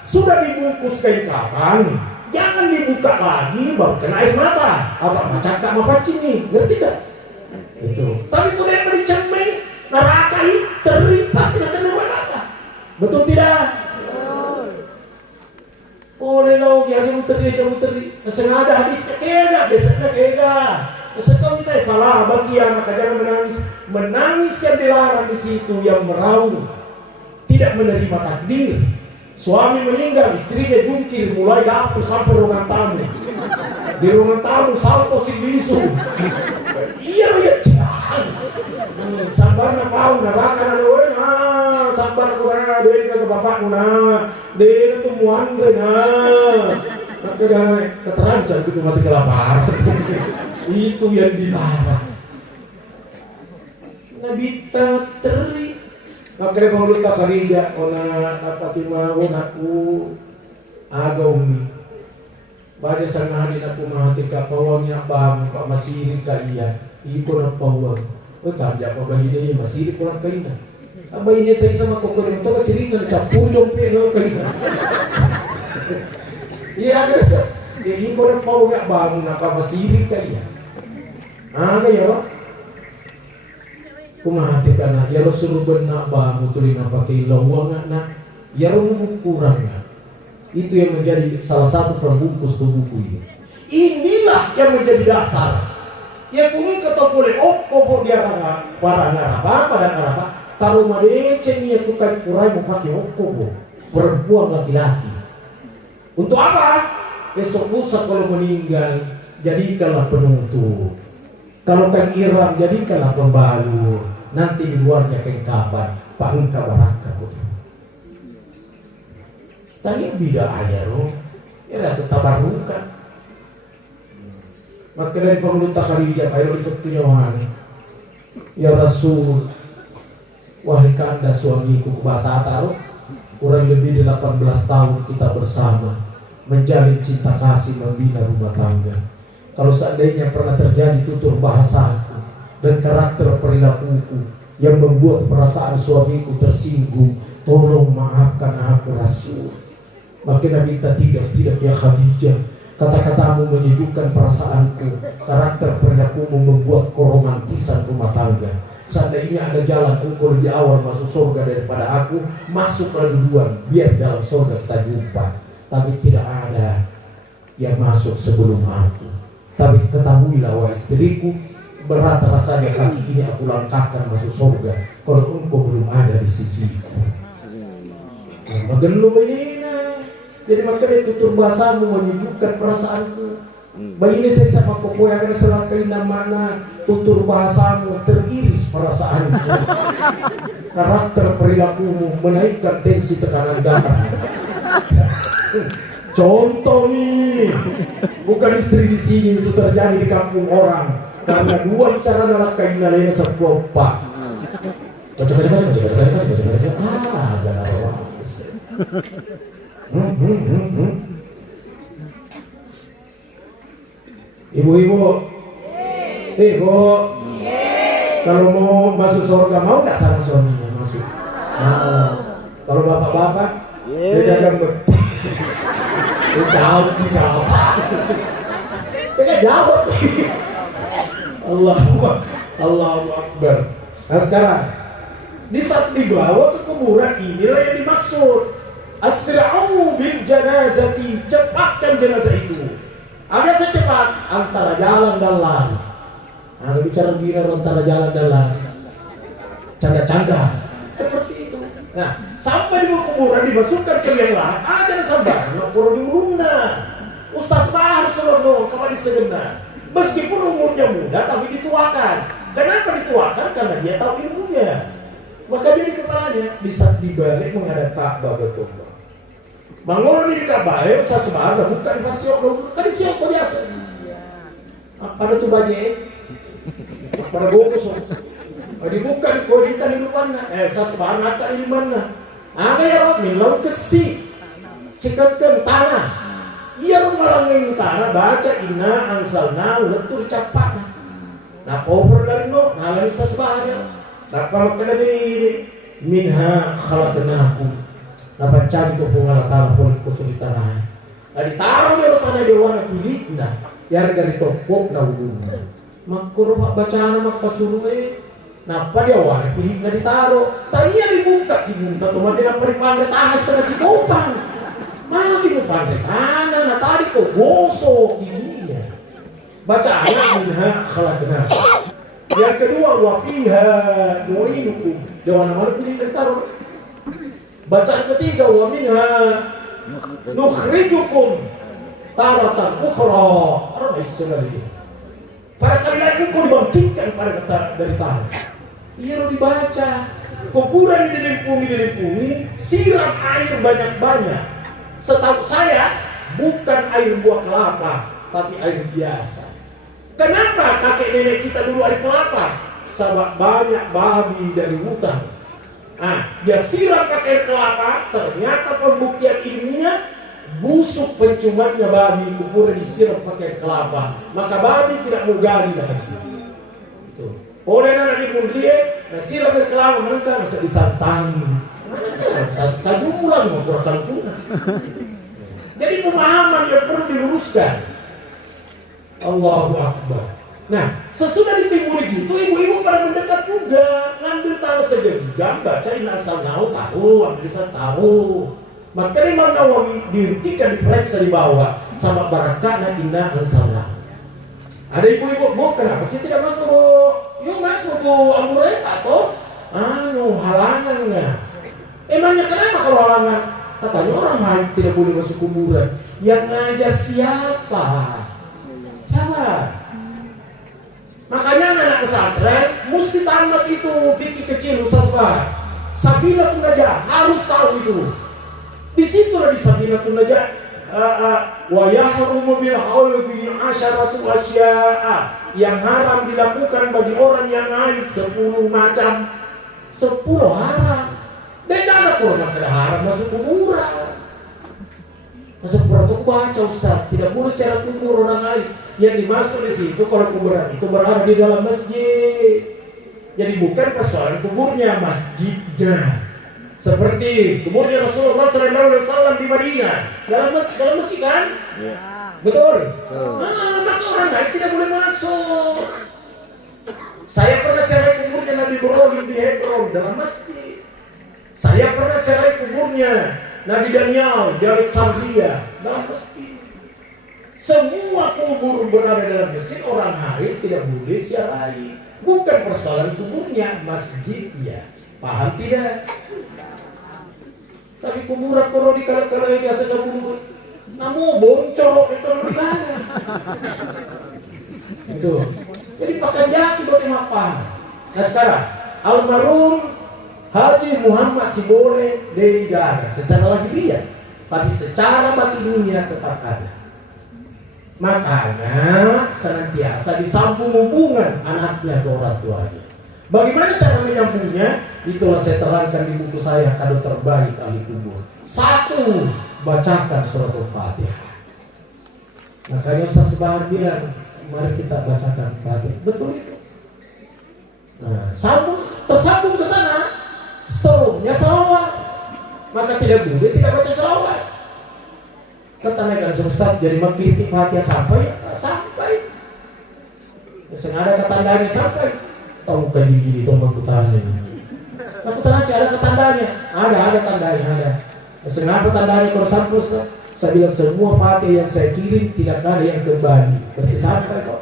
sudah dibungkus kain kafan, jangan dibuka lagi baru kena air mata. Apa macakak mapacing nih, ngerti tidak? Itu. Tapi kalau yang dicemeng, neraka ini teri pasti macam air mata. Betul tidak? Oleh lagi ada muteri. Sengaja hadisnya kega, biasanya kega. Sekau kita falah bagi anak jangan menangis yang dilarang di situ, yang meraung, tidak menerima takdir. Suami meninggal, istrinya jungkir mulai dapur sampai ruangan tamu. Di ruangan tamu salto si bisu. Iya cian. Sambar na pau neraka na doy na, sambar ko na doy ka bapakmu na, de na tumuan na. Maka keterancam gitu mati kelaparan. Itu yang dilarang. Nabi teri. Makanya mau luta Khadijah, ona Fatimah, aku agaumi. Pada sangahin aku mahati kapawanya bang, pak masih kalian. Iko na pawang. Oh kanja pa bahine masih kurang kaina. Aba ini saya sama kokorin to kasi rin campur yung peno kaina. Iya ada sa. Iko na pawang bang na pa masih kalian. Kaya kumahati ka na, yaro suruban na ba mutulin na pakai lawang na, yaro kurang na. Itu yang menjadi salah satu pembungkus tubuhku ini. Inilah yang menjadi dasar. Ya kuning ketop boleh okko dia para ngarapan pada ngarapan taruh madecen ya tukang kurai mau pakai okko perempuan laki-laki. Untuk apa? Esok lusa kalau meninggal jadikanlah penutup. Kalau kan iram jadikanlah pembalut, nanti di luarnya kengkapan, pangka baraka begitu. Tadi bida ayah roh, ya rasa tabarukan. Maka dari pengelutak Khadijah, ayo ikut kenyawan. Ya Rasul, wahai kanda suamiku bahasa taruh, kurang lebih 18 tahun kita bersama, menjalin cinta kasih, membina rumah tangga. Kalau seandainya pernah terjadi tutur bahasaku dan karakter perilakuku yang membuat perasaan suamiku tersinggung, tolong maafkan aku Rasul. Maka Nabi minta tidak ya Khadijah, kata-katamu menyejukkan perasaanku, karakter perilakumu membuat keromantisan rumah tangga. Seandainya ada jalan engkau lebih awal masuk surga daripada aku, masuklah duluan, biar dalam surga kita jumpa. Tapi tidak ada yang masuk sebelum aku. Tapi ketahuilah wahai istriku, berat rasanya kaki ini aku langkahkan masuk surga kalau engkau belum ada di sisiku. Magenlu ini, jadi makanya tutur bahasamu menyejukkan perasaanku. Bayi ini saya sama kokoy akan selakai namanya tutur bahasamu teriris perasaanmu, karakter perilakumu menaikkan tensi tekanan darah. Contoh nih, bukan istri di sini, itu terjadi di kampung orang karena dua bicara nalak kain nalena sepropa. Gak ada was. Ibu-ibu, ibu, kalau mau masuk surga mau nggak sama suaminya masuk? Mau. Kalau bapak-bapak, dia jaga betul. Dia jawab, dia kan jawab. Allahu Akbar. Nah sekarang, di saat dibawa ke kuburan inilah yang dimaksud. Asra'u bil janazati, cepatkan jenazah itu. Ada secepat antara jalan dan lari. Ada bicara gila antara jalan dan lari. Canda-canda seperti itu. Nah, sampai di kuburan dimasukkan ke liang lahat, ada sabar, ngapur diulungna. Ustaz Bahar Solono kembali segenap. Meskipun umurnya muda tapi dituakan. Kenapa dituakan? Karena dia tahu ilmunya. Maka dia di kepalanya bisa dibalik menghadap Ka'bah betul. Bangun di Ka'bah, Ustaz Bahar bukan di Siok dulu, kan di Siok biasa. Pada tuh baje, pada bungkus. Dibuka di kodita di mana? Ustaz Bahar nak di mana? Aga ya Rob, minlau kesi, sikatkan tanah. Ia memalangin di tanah, baca inna ansalna uletur capak. Nah, over dari no, nalar Ustaz Bahar. Nah, kalau kena ini minha khalaqnakum. Dapat cari ke pungal tanah kulit kutu di tanah. Nah, ditaruh di tanah dewana pilih. Nah, biar dari topok na udun. Makkur bacaan mak pasuruh. Napa dia warna pilih na ditaruh. Tanya dibuka kibun. Nah, tuh tidak peripandai tanah setengah si kopang. Magi mo pandai tanah. Nah, tadi kok gosok giginya. Bacaannya minha khalaqnakum. Yang kedua wafiha nu'idukum. Dewana mana pilih na ditaruh. Bacaan ketiga wa minha nukhrijukum taratan ukhra. Orang istilah ini. Pada kali lagi kau dibangkitkan pada kata dari tanah. Iya lo dibaca. Kuburan dilimpungi, siram air banyak-banyak. Setahu saya bukan air buah kelapa, tapi air biasa. Kenapa kakek nenek kita dulu air kelapa? Sebab banyak babi dari hutan. Dia siram pakai air kelapa, ternyata pembuktian ilmiah busuk pencumannya babi kuburan disiram pakai air kelapa, maka babi tidak mau gali lagi. Itu. Oleh anak di mundrie, siram air kelapa mereka bisa disantangi. Tajam pulang mau kurang pulang. Jadi pemahaman yang perlu diluruskan. Allahu Akbar. Nah, sesudah ditiburi gitu, ibu-ibu pada mendekat juga, ngambil tanah segenggam, baca inna anzalnahu tahu, ambil tahu. Maka Imam Nawawi dihentikan, diperiksa di bawah sama barakah inna anzalnahu. Ada ibu-ibu, bu kenapa sih tidak masuk bu? Yuk masuk bu, amureta toh? Halangan nggak? Emangnya kenapa kalau halangan? Katanya orang haid tidak boleh masuk kuburan. Yang ngajar siapa? Siapa? Makanya anak pesantren mesti tamat itu fikih kecil Ustaz Bahar. Safinatun Najah harus tahu itu. Di situ di Safinatun Najah wa yahrumu bil haudi asyaratu asya'a, yang haram dilakukan bagi orang yang haid 10 macam. 10 haram. Beda kalau maka haram masuk kuburan. Masuk kuburan itu baca Ustaz, tidak boleh secara kubur orang haid. Yang dimaksud di situ kalau kuburan itu berada di dalam masjid. Jadi bukan persoalan kuburnya, masjidnya. Seperti kuburnya Rasulullah SAW di Madinah, dalam masjid kan? Ya. Betul. Maka orang lain tidak boleh masuk. Saya pernah serai kuburnya Nabi Ibrahim di Hebron dalam masjid. Saya pernah serai kuburnya Nabi Daniel di Alexandria dalam masjid. Semua kubur berada dalam masjid, orang haid tidak boleh ziarahi. Bukan persoalan kuburnya, masjidnya. Paham tidak? Tapi kuburan kalau dikala-kala yang biasa kubur, namun boncol itu di mana? Itu. Jadi pakai jaki buat mapan. Nah sekarang almarhum Haji Muhammad Siboleh Deni Gaga secara lahiriah, tapi secara batinnya tetap ada. Makanya senantiasa disambung hubungan anaknya ke orang tuanya. Bagaimana cara menyambungnya? Itulah saya terangkan di buku saya Kado Terbaik Ahli Kubur. 1. Bacakan surat Al-Fatihah. Makanya Ustaz Bahar bilang, mari kita bacakan Fatihah. Betul itu. Nah, tersambung ke sana. Seterusnya selawat. Maka tidak boleh tidak baca selawat. Kata Ustaz, jadi mengkritik Fatihah sampai sampai. Sengaja ketandanya sampai. Tahu kayak gini tuh makutanya. Makutanya sih ada ketandanya. Ada tandanya ada. Sengaja tandanya kalau sampai Ustaz. Saya bilang semua Fatihah yang saya kirim tidak ada yang kembali. Berarti sampai kok.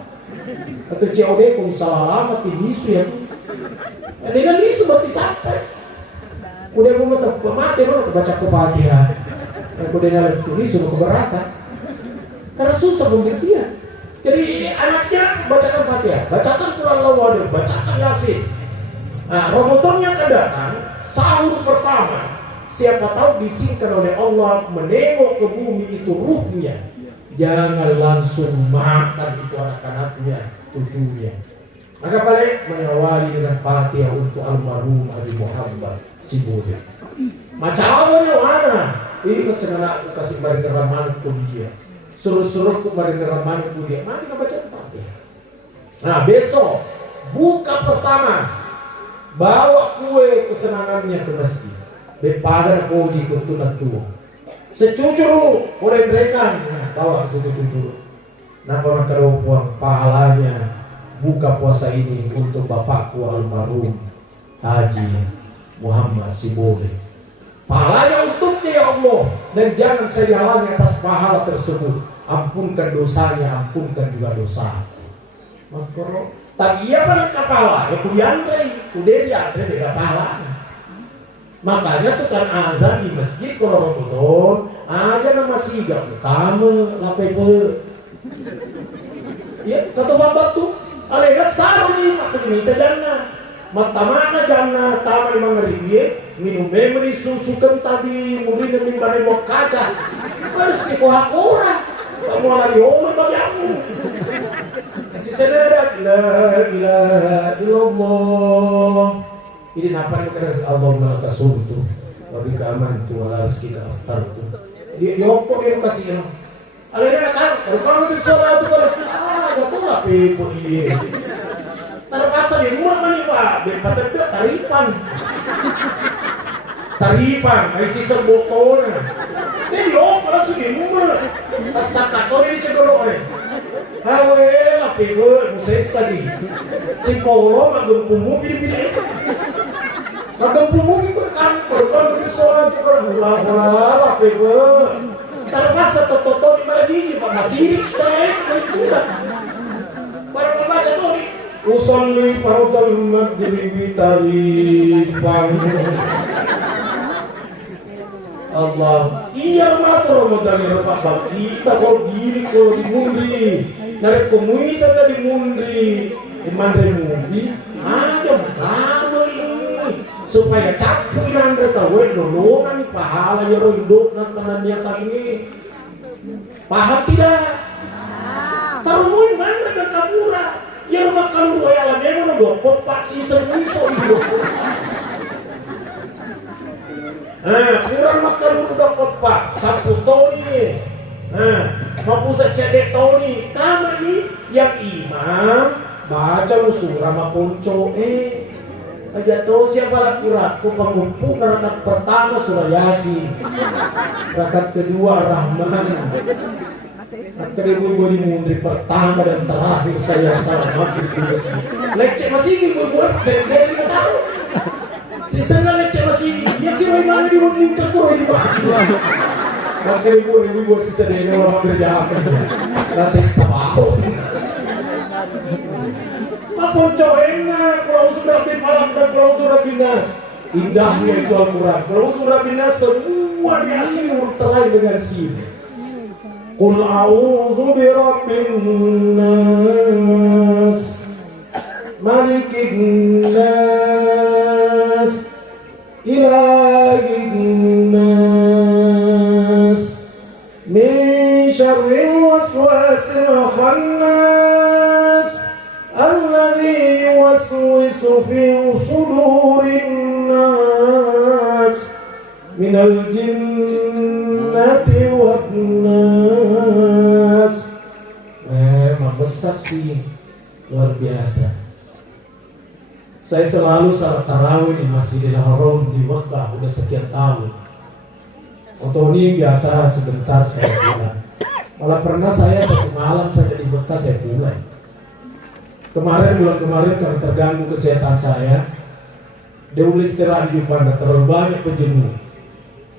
Atau COD kalau salah lama timisu ya. Ada nisu berarti sampai. Udah mau mati baru baca ke Fatihah. Kemudian ada tulis sudah keberatan. Karena susah pengertian. Jadi anaknya bacakan Fatihah, bacakan Quran Lawadah, bacakan Yasin. Nah, Ramadan yang akan datang, sahur pertama, siapa tahu disingkir oleh Allah menengok ke bumi itu ruhnya. Jangan langsung makan itu anak-anaknya, cucunya. Maka balik mengawali dengan Fatihah untuk almarhum Haji Muhammad Siboleh. Macamnya mana? Ini kesenangan aku kasih bareng ramana ku dia. Suruh-suruh ku bareng ramana ku dia. Mari kita baca Fatihah. Nah besok buka pertama, bawa kue kesenangannya ke masjid. Bepadan aku di kutunat tua. Secucuru boleh berikan. Nah, bawa secucuru. Napa maka puang pahalanya buka puasa ini untuk bapakku almarhum Haji Muhammad Siboleh. Pahalanya untuknya ya Allah, dan jangan saya halangi atas pahala tersebut. Ampunkan dosanya, ampunkan juga dosa. Makro, tapi ia pada kepala, ya kuderi Andre beda pahala. Makanya tuh kan azan di masjid kalau Ramadan, aja nama siga, kamu lapepe. Ya, kata bapak tuh, alega saruni, maka minta jannah. Matamana jana tama di mangariye minum memori susu tadi murid dan mimbari buat kaca ada si kohakura kamu lari oleh bagi aku kasih sedadak la ilaha illallah ini napa yang kena Allah malaka suntu wabi keaman tu wala kita aftar tu dia diopok dia kasih alena kan kalau kamu di sholat itu kalau gak tahu lah pepo iya terpaksa di rumah kan nih Pak, berpatah taripan, masih sebotona. Ini dioper langsung di rumah, tasakator ini cegoro hawe lah pebe, musesa di, si polo magam pumugi di magam pumugi kan begitu sholat juga hula lah pebe. Terpaksa toto di mana gini Pak, masih cewek itu kan, para pembaca tuh nih. Usolli fardal maghrib tarifan Allah iya mata Ramadan yang Pak kita kalau gini kalau dimundri narik komuita tadi mundri imandai mundi ada kamu ini supaya capu nandre tahu nolongan pahala ya hidup nanti dia kami paham tidak taruh mana ke kabura ya rumah kalau dua yang lain mana dua popasi semua itu. Kurang makan udah pepak, sapu toni. Mapusat cedek toni, kamar nih yang imam baca surah mapunco aja tahu siapa lah kuraku pengumpul rakaat pertama surah Yasin, rakaat kedua Rahman. Ibu-ibu di mundri pertama dan terakhir saya salah makin tulis. Lecek masih ini ibu-ibu dari nggak tahu. Sisanya lecek masih ini. Ya sih mana di mundri terkurang di mana. Maka ibu-ibu sisa dia orang berjam. Nasi sabau. Apun enak kalau sudah di malam dan kalau sudah binas. Indahnya itu Al-Quran. Kalau sudah binas semua diakhiri terlalu dengan sini. Qul a'udzu birabbin nas malikin الناس الذي يوسوس في صدور الناس من الجنة والناس. Memang besar sih, luar biasa. Saya selalu salat tarawih di Masjidil Haram di Mekah udah sekian tahun. Untuk ini biasa sebentar saya pulang. Malah pernah saya satu malam saja di Mekah saya pulang. Bulan kemarin karena terganggu kesehatan saya, dia istirahat di Jepang, terlalu banyak penjenuh.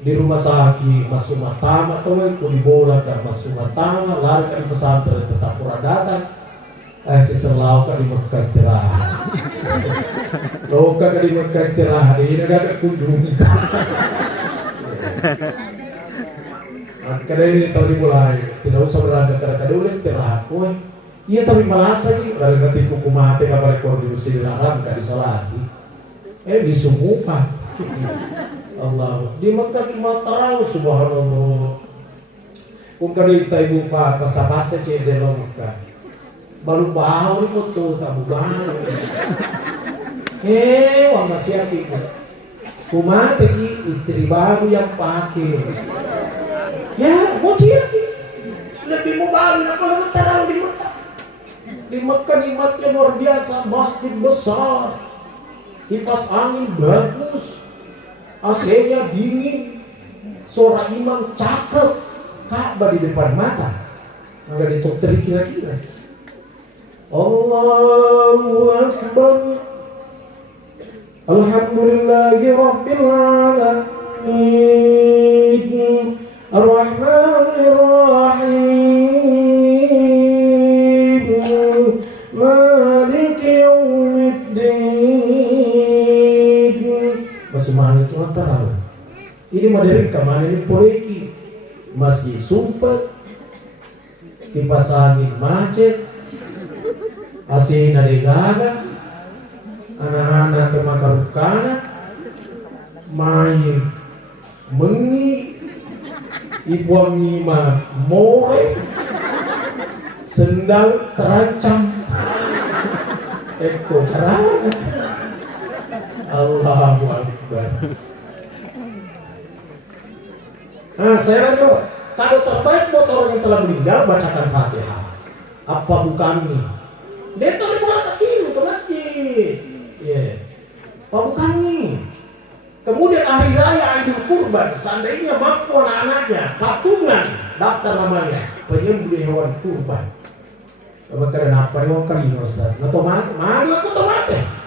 Di rumah sakit, masuk matama, atau aku dibola kan masuk matama, lari ke di pesantren tetap kurang datang. Saya selalu kan di Mekah istirahat. Loka kan di Mekah istirahat, ini agak kunjungi. Kadang tahu dimulai, tidak usah berangkat karena dulu istirahat. Iya tapi malas lagi, dari nanti kuku mati kabar ekor di Masjidil Haram kan disalati. Disumukan. Allah di Mekah cuma tarawih subhanallah. Kung kadita ibu pa pasapasa cek di Mekah. Baru bau itu tak bau. Wang masih aki. Kumate ki istri baru yang pakai. Ya, mau dia ki. Lebih mau baru nak kalau tarawih di Mekah. Di Mekah nikmatnya luar biasa, masjid besar, kipas angin bagus, AC-nya dingin, suara imam cakep, Ka'bah di depan mata, nggak ditokter kira-kira. Allahu Akbar, Alhamdulillahi Rabbil Alamin, Ar-Rahmanir Rahim, Maliki Yaumiddin. Semangat itu antara ini modern kemana ini poleki masjid sumpah kipas angin macet AC nadegaga anak-anak kemakarukana main mengi ibu ngima more sendal terancam eko karana. Allahu Akbar. Nah, saya itu kado terbaik buat orang yang telah meninggal bacakan Fatihah. Apa bukan nih? Dia tuh dimulai ke masjid. Apa bukan nih? Kemudian hari raya Idul Kurban, seandainya mampu anak-anaknya patungan daftar namanya penyembelih hewan kurban. Karena apa nih? Kali Ustaz. Nah, tomat, mana aku tomatnya?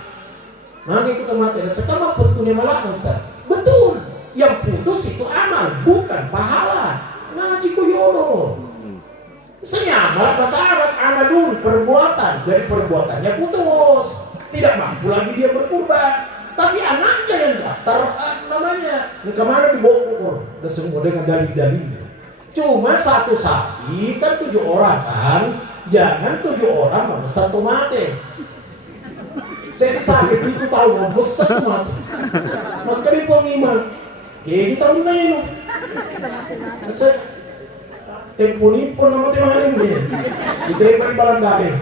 Nanti kita mati. Sekarang putusnya malah Ustaz. Betul. Yang putus itu amal, bukan pahala. Ngaji kuyono. Senyama bahasa Arab amal dulu perbuatan. Dari perbuatannya putus. Tidak mampu lagi dia berkurban. Tapi anaknya yang daftar namanya. Kemana dibawa ukur. Dan semua dengan dalil-dalilnya. Cuma satu sapi kan 7 orang kan. Jangan 7 orang memesan tomate. Saya sakit itu tahu besar mati. Maka di pengiman, kayak kita udah saya temponimpon nama temanin dia. Ditembak balang dahil.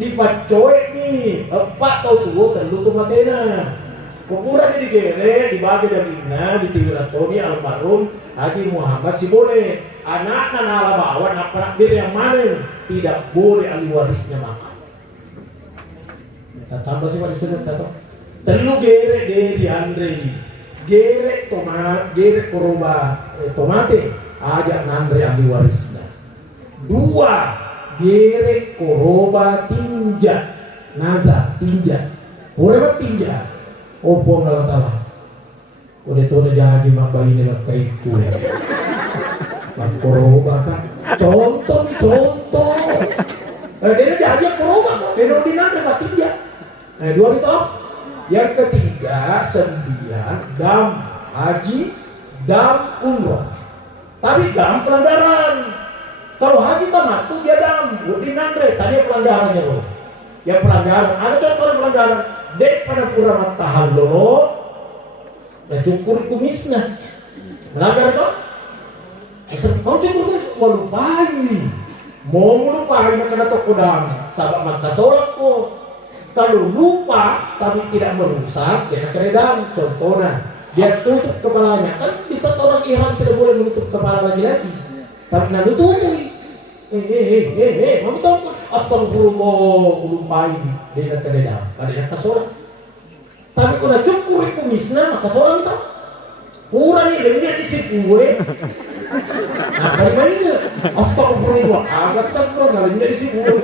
Dipacoy nih, 4 atau 2 terlalu tuh matena. Kuburan ini digere, dibagi dagingnya, ditiwiratoni almarhum Haji Muhammad si boleh. Anak nala bawa nak bir yang mana tidak boleh ahli warisnya makan. Tambah sih pada sebut atau telu gere di Andre gere tomat gere koroba tomate ajak nandre ahli warisnya 2 gere koroba tinja naza tinja koroba tinja opo ngalatala kode to na jadi mabai nila kaiku koroba kan contoh dia jadi koroba dia di nandre tinja. Nah, 2 itu. Yang ketiga 9 dam haji, dam umroh. Tapi dam pelanggaran. Kalau haji tamat tuh dia dam, di nandre tadi pelanggarannya loh. Ya pelanggaran. Ada contoh pelanggaran. Dek pada pura matahal lolo. Nah cukur kumisnya. Melanggar itu. Kau cukur kumis, waduh pagi. Mau lupa hanya kena kodam, sabak maka sholat ko. Kalau lupa tapi tidak merusak, kena keredam. Contohnya, dia tutup kepalanya. Kan bisa orang ihram tidak boleh menutup kepala lagi-lagi. Tapi nak tutup. Mau tahu? Astagfirullah, lupa ini. Dia nak keredam, ada nak sholat. Tapi kalau cukur kumisnya, maka sholat itu. Pura nih, dia isi kue. Nah, kali mana? Astagfirullah, astagfirullah, dia isi kue.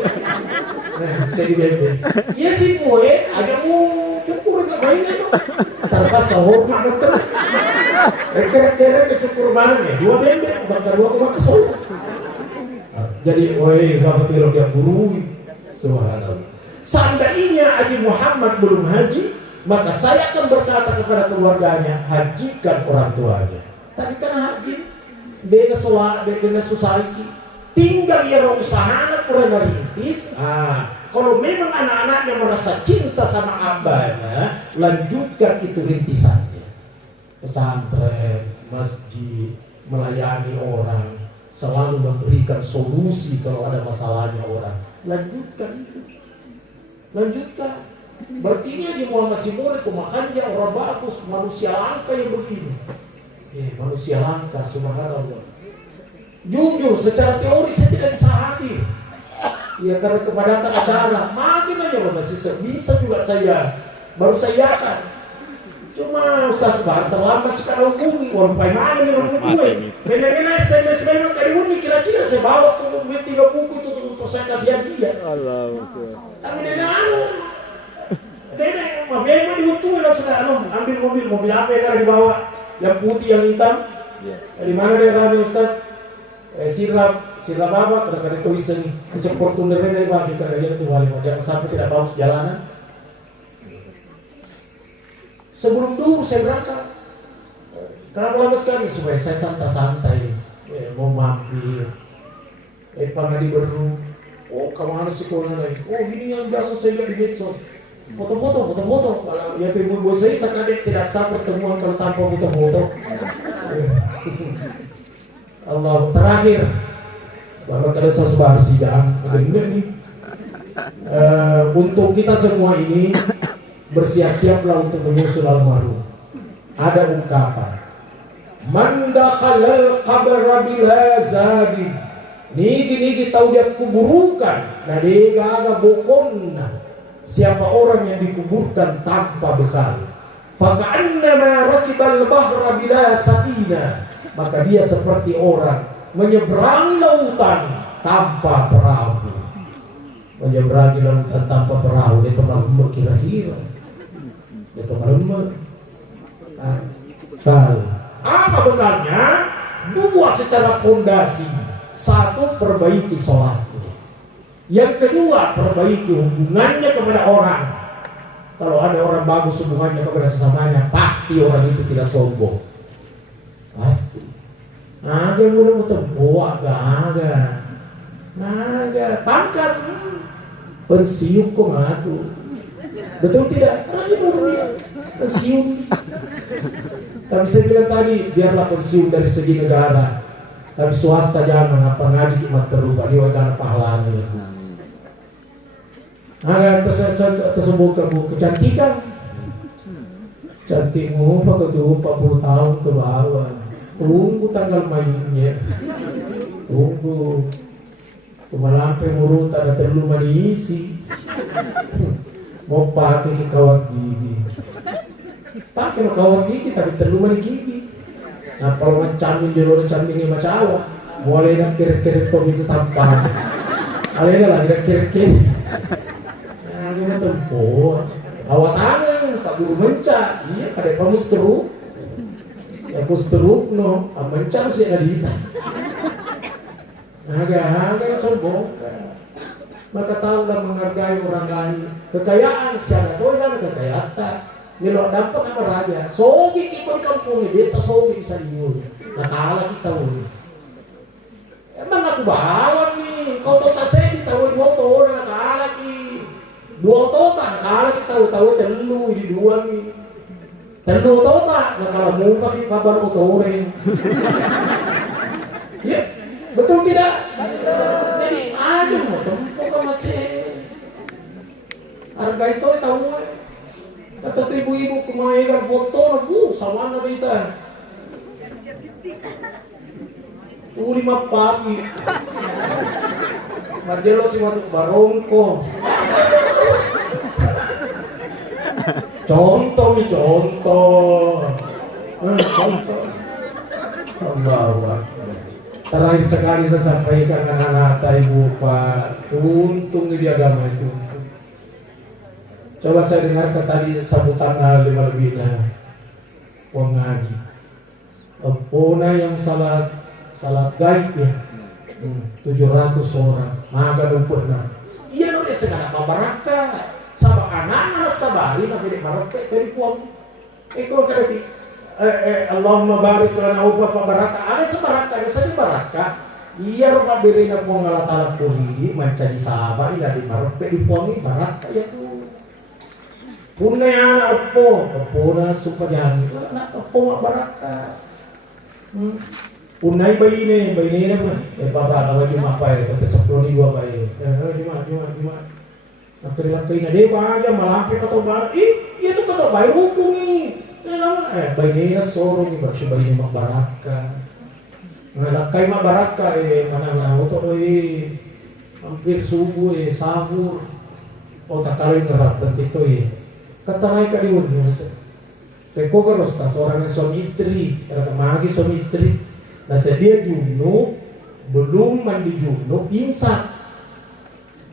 Nah, saya dibeli. Iya si kue, agak mau cukur nggak mainnya tuh. Terpas sahur nak betul. Kira-kira cukur mana nih? 2 bembek, bakar 2 ke sholat. Jadi, woi, nggak betul dia buru. Subhanallah. Seandainya Haji Muhammad belum haji, maka saya akan berkata kepada keluarganya, hajikan orang tuanya. Tapi kan haji, dia susah lagi. Tinggal ya usaha anak pernah rintis. Kalau memang anak-anaknya merasa cinta sama abahnya, lanjutkan itu rintisannya. Pesantren, masjid, melayani orang, selalu memberikan solusi kalau ada masalahnya orang. Lanjutkan itu. Lanjutkan. Berarti ini Haji Muhammad Simone makannya orang bagus, manusia langka yang begini. Manusia langka, subhanallah. Jujur, secara teori saya tidak bisa hadir. Ya karena kepadatan acara, makin aja masih bisa juga saya. Baru saya akan. Cuma Ustaz Bar terlambat sekarang hubungi. Orang pai mana nih orang gue. Benar-benar SMS memang kali hubungi kira-kira saya bawa ke 3 buku itu untuk saya kasih dia. Tapi dia Nenek, memang diutuhin lah sudah ambil mobil apa yang ada di bawah, yang putih yang hitam. Dari mana dia rame Ustaz? Sirap apa? Kadang-kadang itu iseng, Fortunernya dari bawah kita dia itu wali jangan sampai tidak tahu jalanan. Sebelum dulu saya berangkat, kenapa lama sekali supaya saya santai-santai, mau mampir, pernah di Beru. Oh kemana sih corona lagi? Oh ini yang biasa saya lihat di medsos. Foto-foto. Kalau ya ibu saya sekadang tidak sah pertemuan kalau tanpa foto-foto. Allah terakhir, bahwa kalau saya sebar sidang, nih. Untuk kita semua ini bersiap-siaplah untuk menyusul almarhum. Ada ungkapan, man dakhalal qabra bila zadin. Niki tahu dia kuburukan, nah dia agak bokonna. Siapa orang yang dikuburkan tanpa bekal, faka'annama rakibal bahra bila safina, maka dia seperti orang menyeberangi lautan tanpa perahu. Menyeberangi lautan tanpa perahu, dia teman lembek kira-kira. Dia teman lembek. Apa bekalnya? 2 secara fondasi. 1, perbaiki sholat. Yang kedua, perbaiki hubungannya kepada orang. Kalau ada orang bagus hubungannya kepada sesamanya, pasti orang itu tidak sombong. Pasti. Ada yang belum tempoh, ada. Pangkat, pensiun kok ngaku. Betul tidak? Karena dia pensiun. Tapi saya bilang tadi, biarlah pensiun dari segi negara. Tapi swasta jangan, apa ngaji kimat terubah, dia wajah pahalanya ya. Tersebut kecantikan, cantikmu Pak Ketua 40 tahun ke bawah. Tunggu tanggal mainnya, tunggu kemalampe murut ada terlalu diisi. Mau pakai ke kawat gigi, pakai kawat gigi tapi terlalu gigi. Nah kalau mencamin di luar caminnya macawa, boleh nak kira-kira itu tampak. Alena lah kira-kira. Dia tempoh, awat tangan, Pak Guru menca, iya ada kamus teruk, ya kus teruk no, menca sih ada hitam, agak sombong, maka tahulah menghargai orang lain, kekayaan siapa tahu kan kekayaan, nilai dapat apa raja, sogi kita kampungnya dia tak sogi bisa diul, nah kalah kita ul, emang aku bawa nih, kau tahu tak saya ditahu motor, nah kalah ki. 2 tota, kalau kita tahu telu di 2 nih. Telu tota, kalau mau pakai kabar otore. Ya, betul tidak? Jadi masih harga itu tahu kata ibu-ibu kemaikan foto nabu sama na dita tuh 5 pagi madelo si matu barongko contoh Allah. Terakhir sekali saya sampaikan anak-anak ibu Pak, untung di agama itu. Coba saya dengarkan tadi sambutan lima lebih wong ngaji. Pona yang salat gaib ya, 700 orang, maga dumpurna. Iya nolnya segala mabaraka, sabak anak-anak sabari tapi dek marake dari puang. Kalau kadang Allahumma barik lana upa pabaraka ada sebaraka ada seni baraka iya rupa berina po ngalatala pulidi mencari sahabat ila di marope di puangi baraka ya tuh punay anak opo na supadyang anak opo baraka punay bayine na baba nawa juma pa tapi 10 ni 2 bayi juma nakrilang kayo na di ba aja malampi katoban iya tuh katoban hukum ini bayi niya soro ni baru bayi ni magbaraka ngalakay magbaraka mana uto hampir subuh sahur o takaloy ngarap tantito katanay ka diun kay kogaros ta seorang suami istri kada kamagi suami istri nasa dia junub belum mandi junub imsak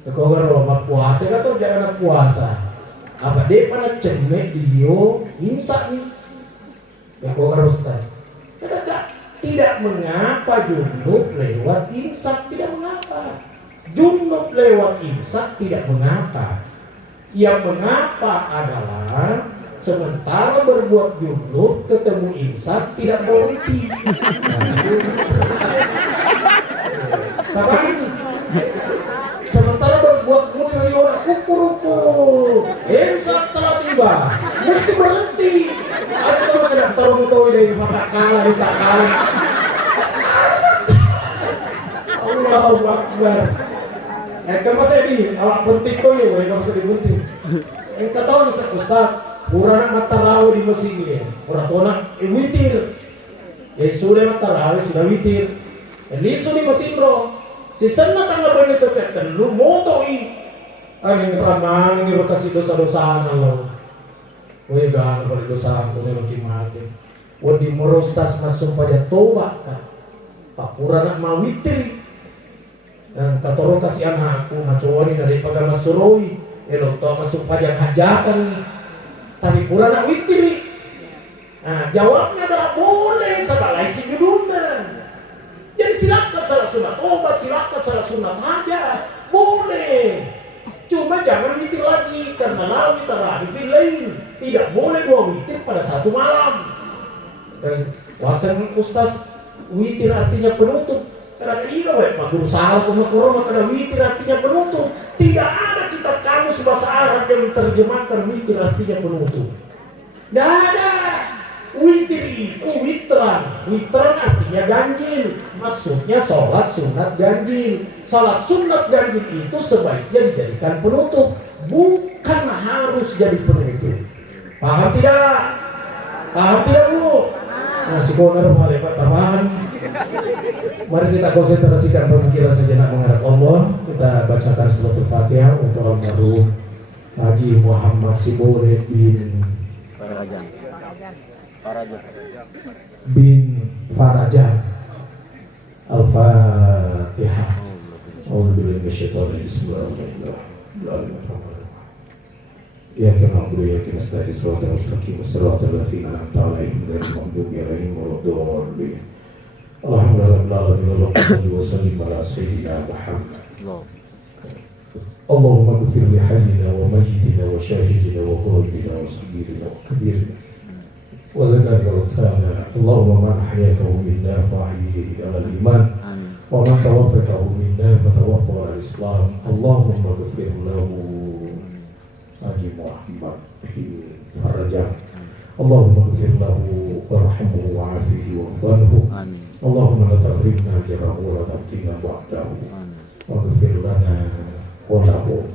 kogaro magpuasa ka to jangan puasa apa dia pada cemek dio imsak nih ya kok harus tas kadang tidak mengapa junub lewat imsak tidak mengapa junub lewat imsak tidak mengapa yang mengapa adalah sementara berbuat junub ketemu imsak tidak berhenti apa ini sementara berbuat munir di orang ukur imsak telah tiba mesti berhenti ada teman ada taruh dari mata kalah di tak kalah Allahu Akbar kemas ini awak penting kau ya kemas ini penting kata orang Ustaz purana mata rawa di masjid ini orang tua witir sudah mata rawa sudah witir lisu di matindro si sana tangga bani itu lu motoi ani raman ini berkasih dosa-dosa Allah we gan pada dosa aku ni lagi mati wadi merostas masuk pada tobat kan pakura nak mawitri dan katorong kasih anakku macawani dari pagar masuroi elok to masuk pada hajakan ni tapi pura nak witri jawabnya adalah boleh sebalai si geduna jadi silakan salah sunat obat silakan salah sunat hajat boleh cuma jangan witir lagi karena lawi terakhir lain tidak boleh 2 witir pada satu malam dan wasan Ustaz witir artinya penutup karena iya mak guru salah kurang karena witir artinya penutup tidak ada kitab kamus bahasa Arab yang menerjemahkan witir artinya penutup tidak ada witir itu witran artinya ganjil maksudnya sholat sunat ganjil sholat sunat ganjil itu sebaiknya dijadikan penutup bukan harus jadi penutup paham tidak Bu? Nah sekolah mulai tambahan mari kita konsentrasikan pemikiran sejenak menghadap Allah kita bacakan suratul Fatihah untuk almarhum Haji Muhammad Sibore bin Farajan Al-Fatihah. A'udzubillahi minasyaitonir rajim. Bismillahirrahmanirrahim. Ya kana na'budu wa iyyaka nasta'in shiratal mustaqim shiratal ladzina an'amta 'alaihim ghairil maghdubi 'alaihim waladdallin. Alhamdulillah wa sallim ala sayyidina Muhammad. Allahumma ighfir li hayyina wa mayyitina wa shahidina wa ghaibina wa saghirina wa kabirina وذكر وأنثانا اللهم من أحييته منا فأحيه على الإيمان ومن توفته منا فتوفه على الإسلام اللهم اغفر له حاجي محمد بن فرجان اللهم اغفر له وارحمه وعافه واعف عنه اللهم لا تحرمنا أجره ولا تفتنا بعده واغفر لنا walahu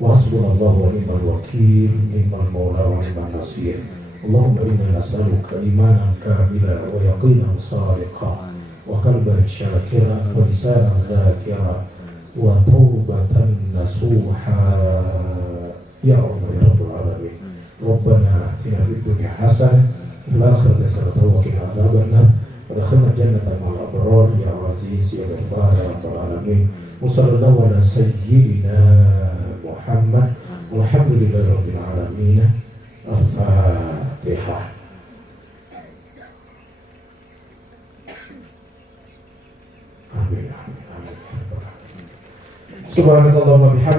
wa hasbunallahu wa ni'mal wakil, ni'mal maula wa ni'mal nasir. Allahumma inna nas'aluka imanan kamila wa yaqinan sadiqa wa qalban syakiran wa lisanan dzakira wa taubatan nasuha ya Allah ya Rabbul Alamin. Rabbana atina fid dunya hasanah wa fil akhirati hasanah wa qina adzabannar wa adkhilna jannata ma'al abrar ya aziz ya ghaffar ya Rabbul Alamin. Wa sallallahu ala sayyidina Muhammad walhamdulillahi rabbil alamin. Al-Fatihah. Amin. Subhanakallahumma bihamdika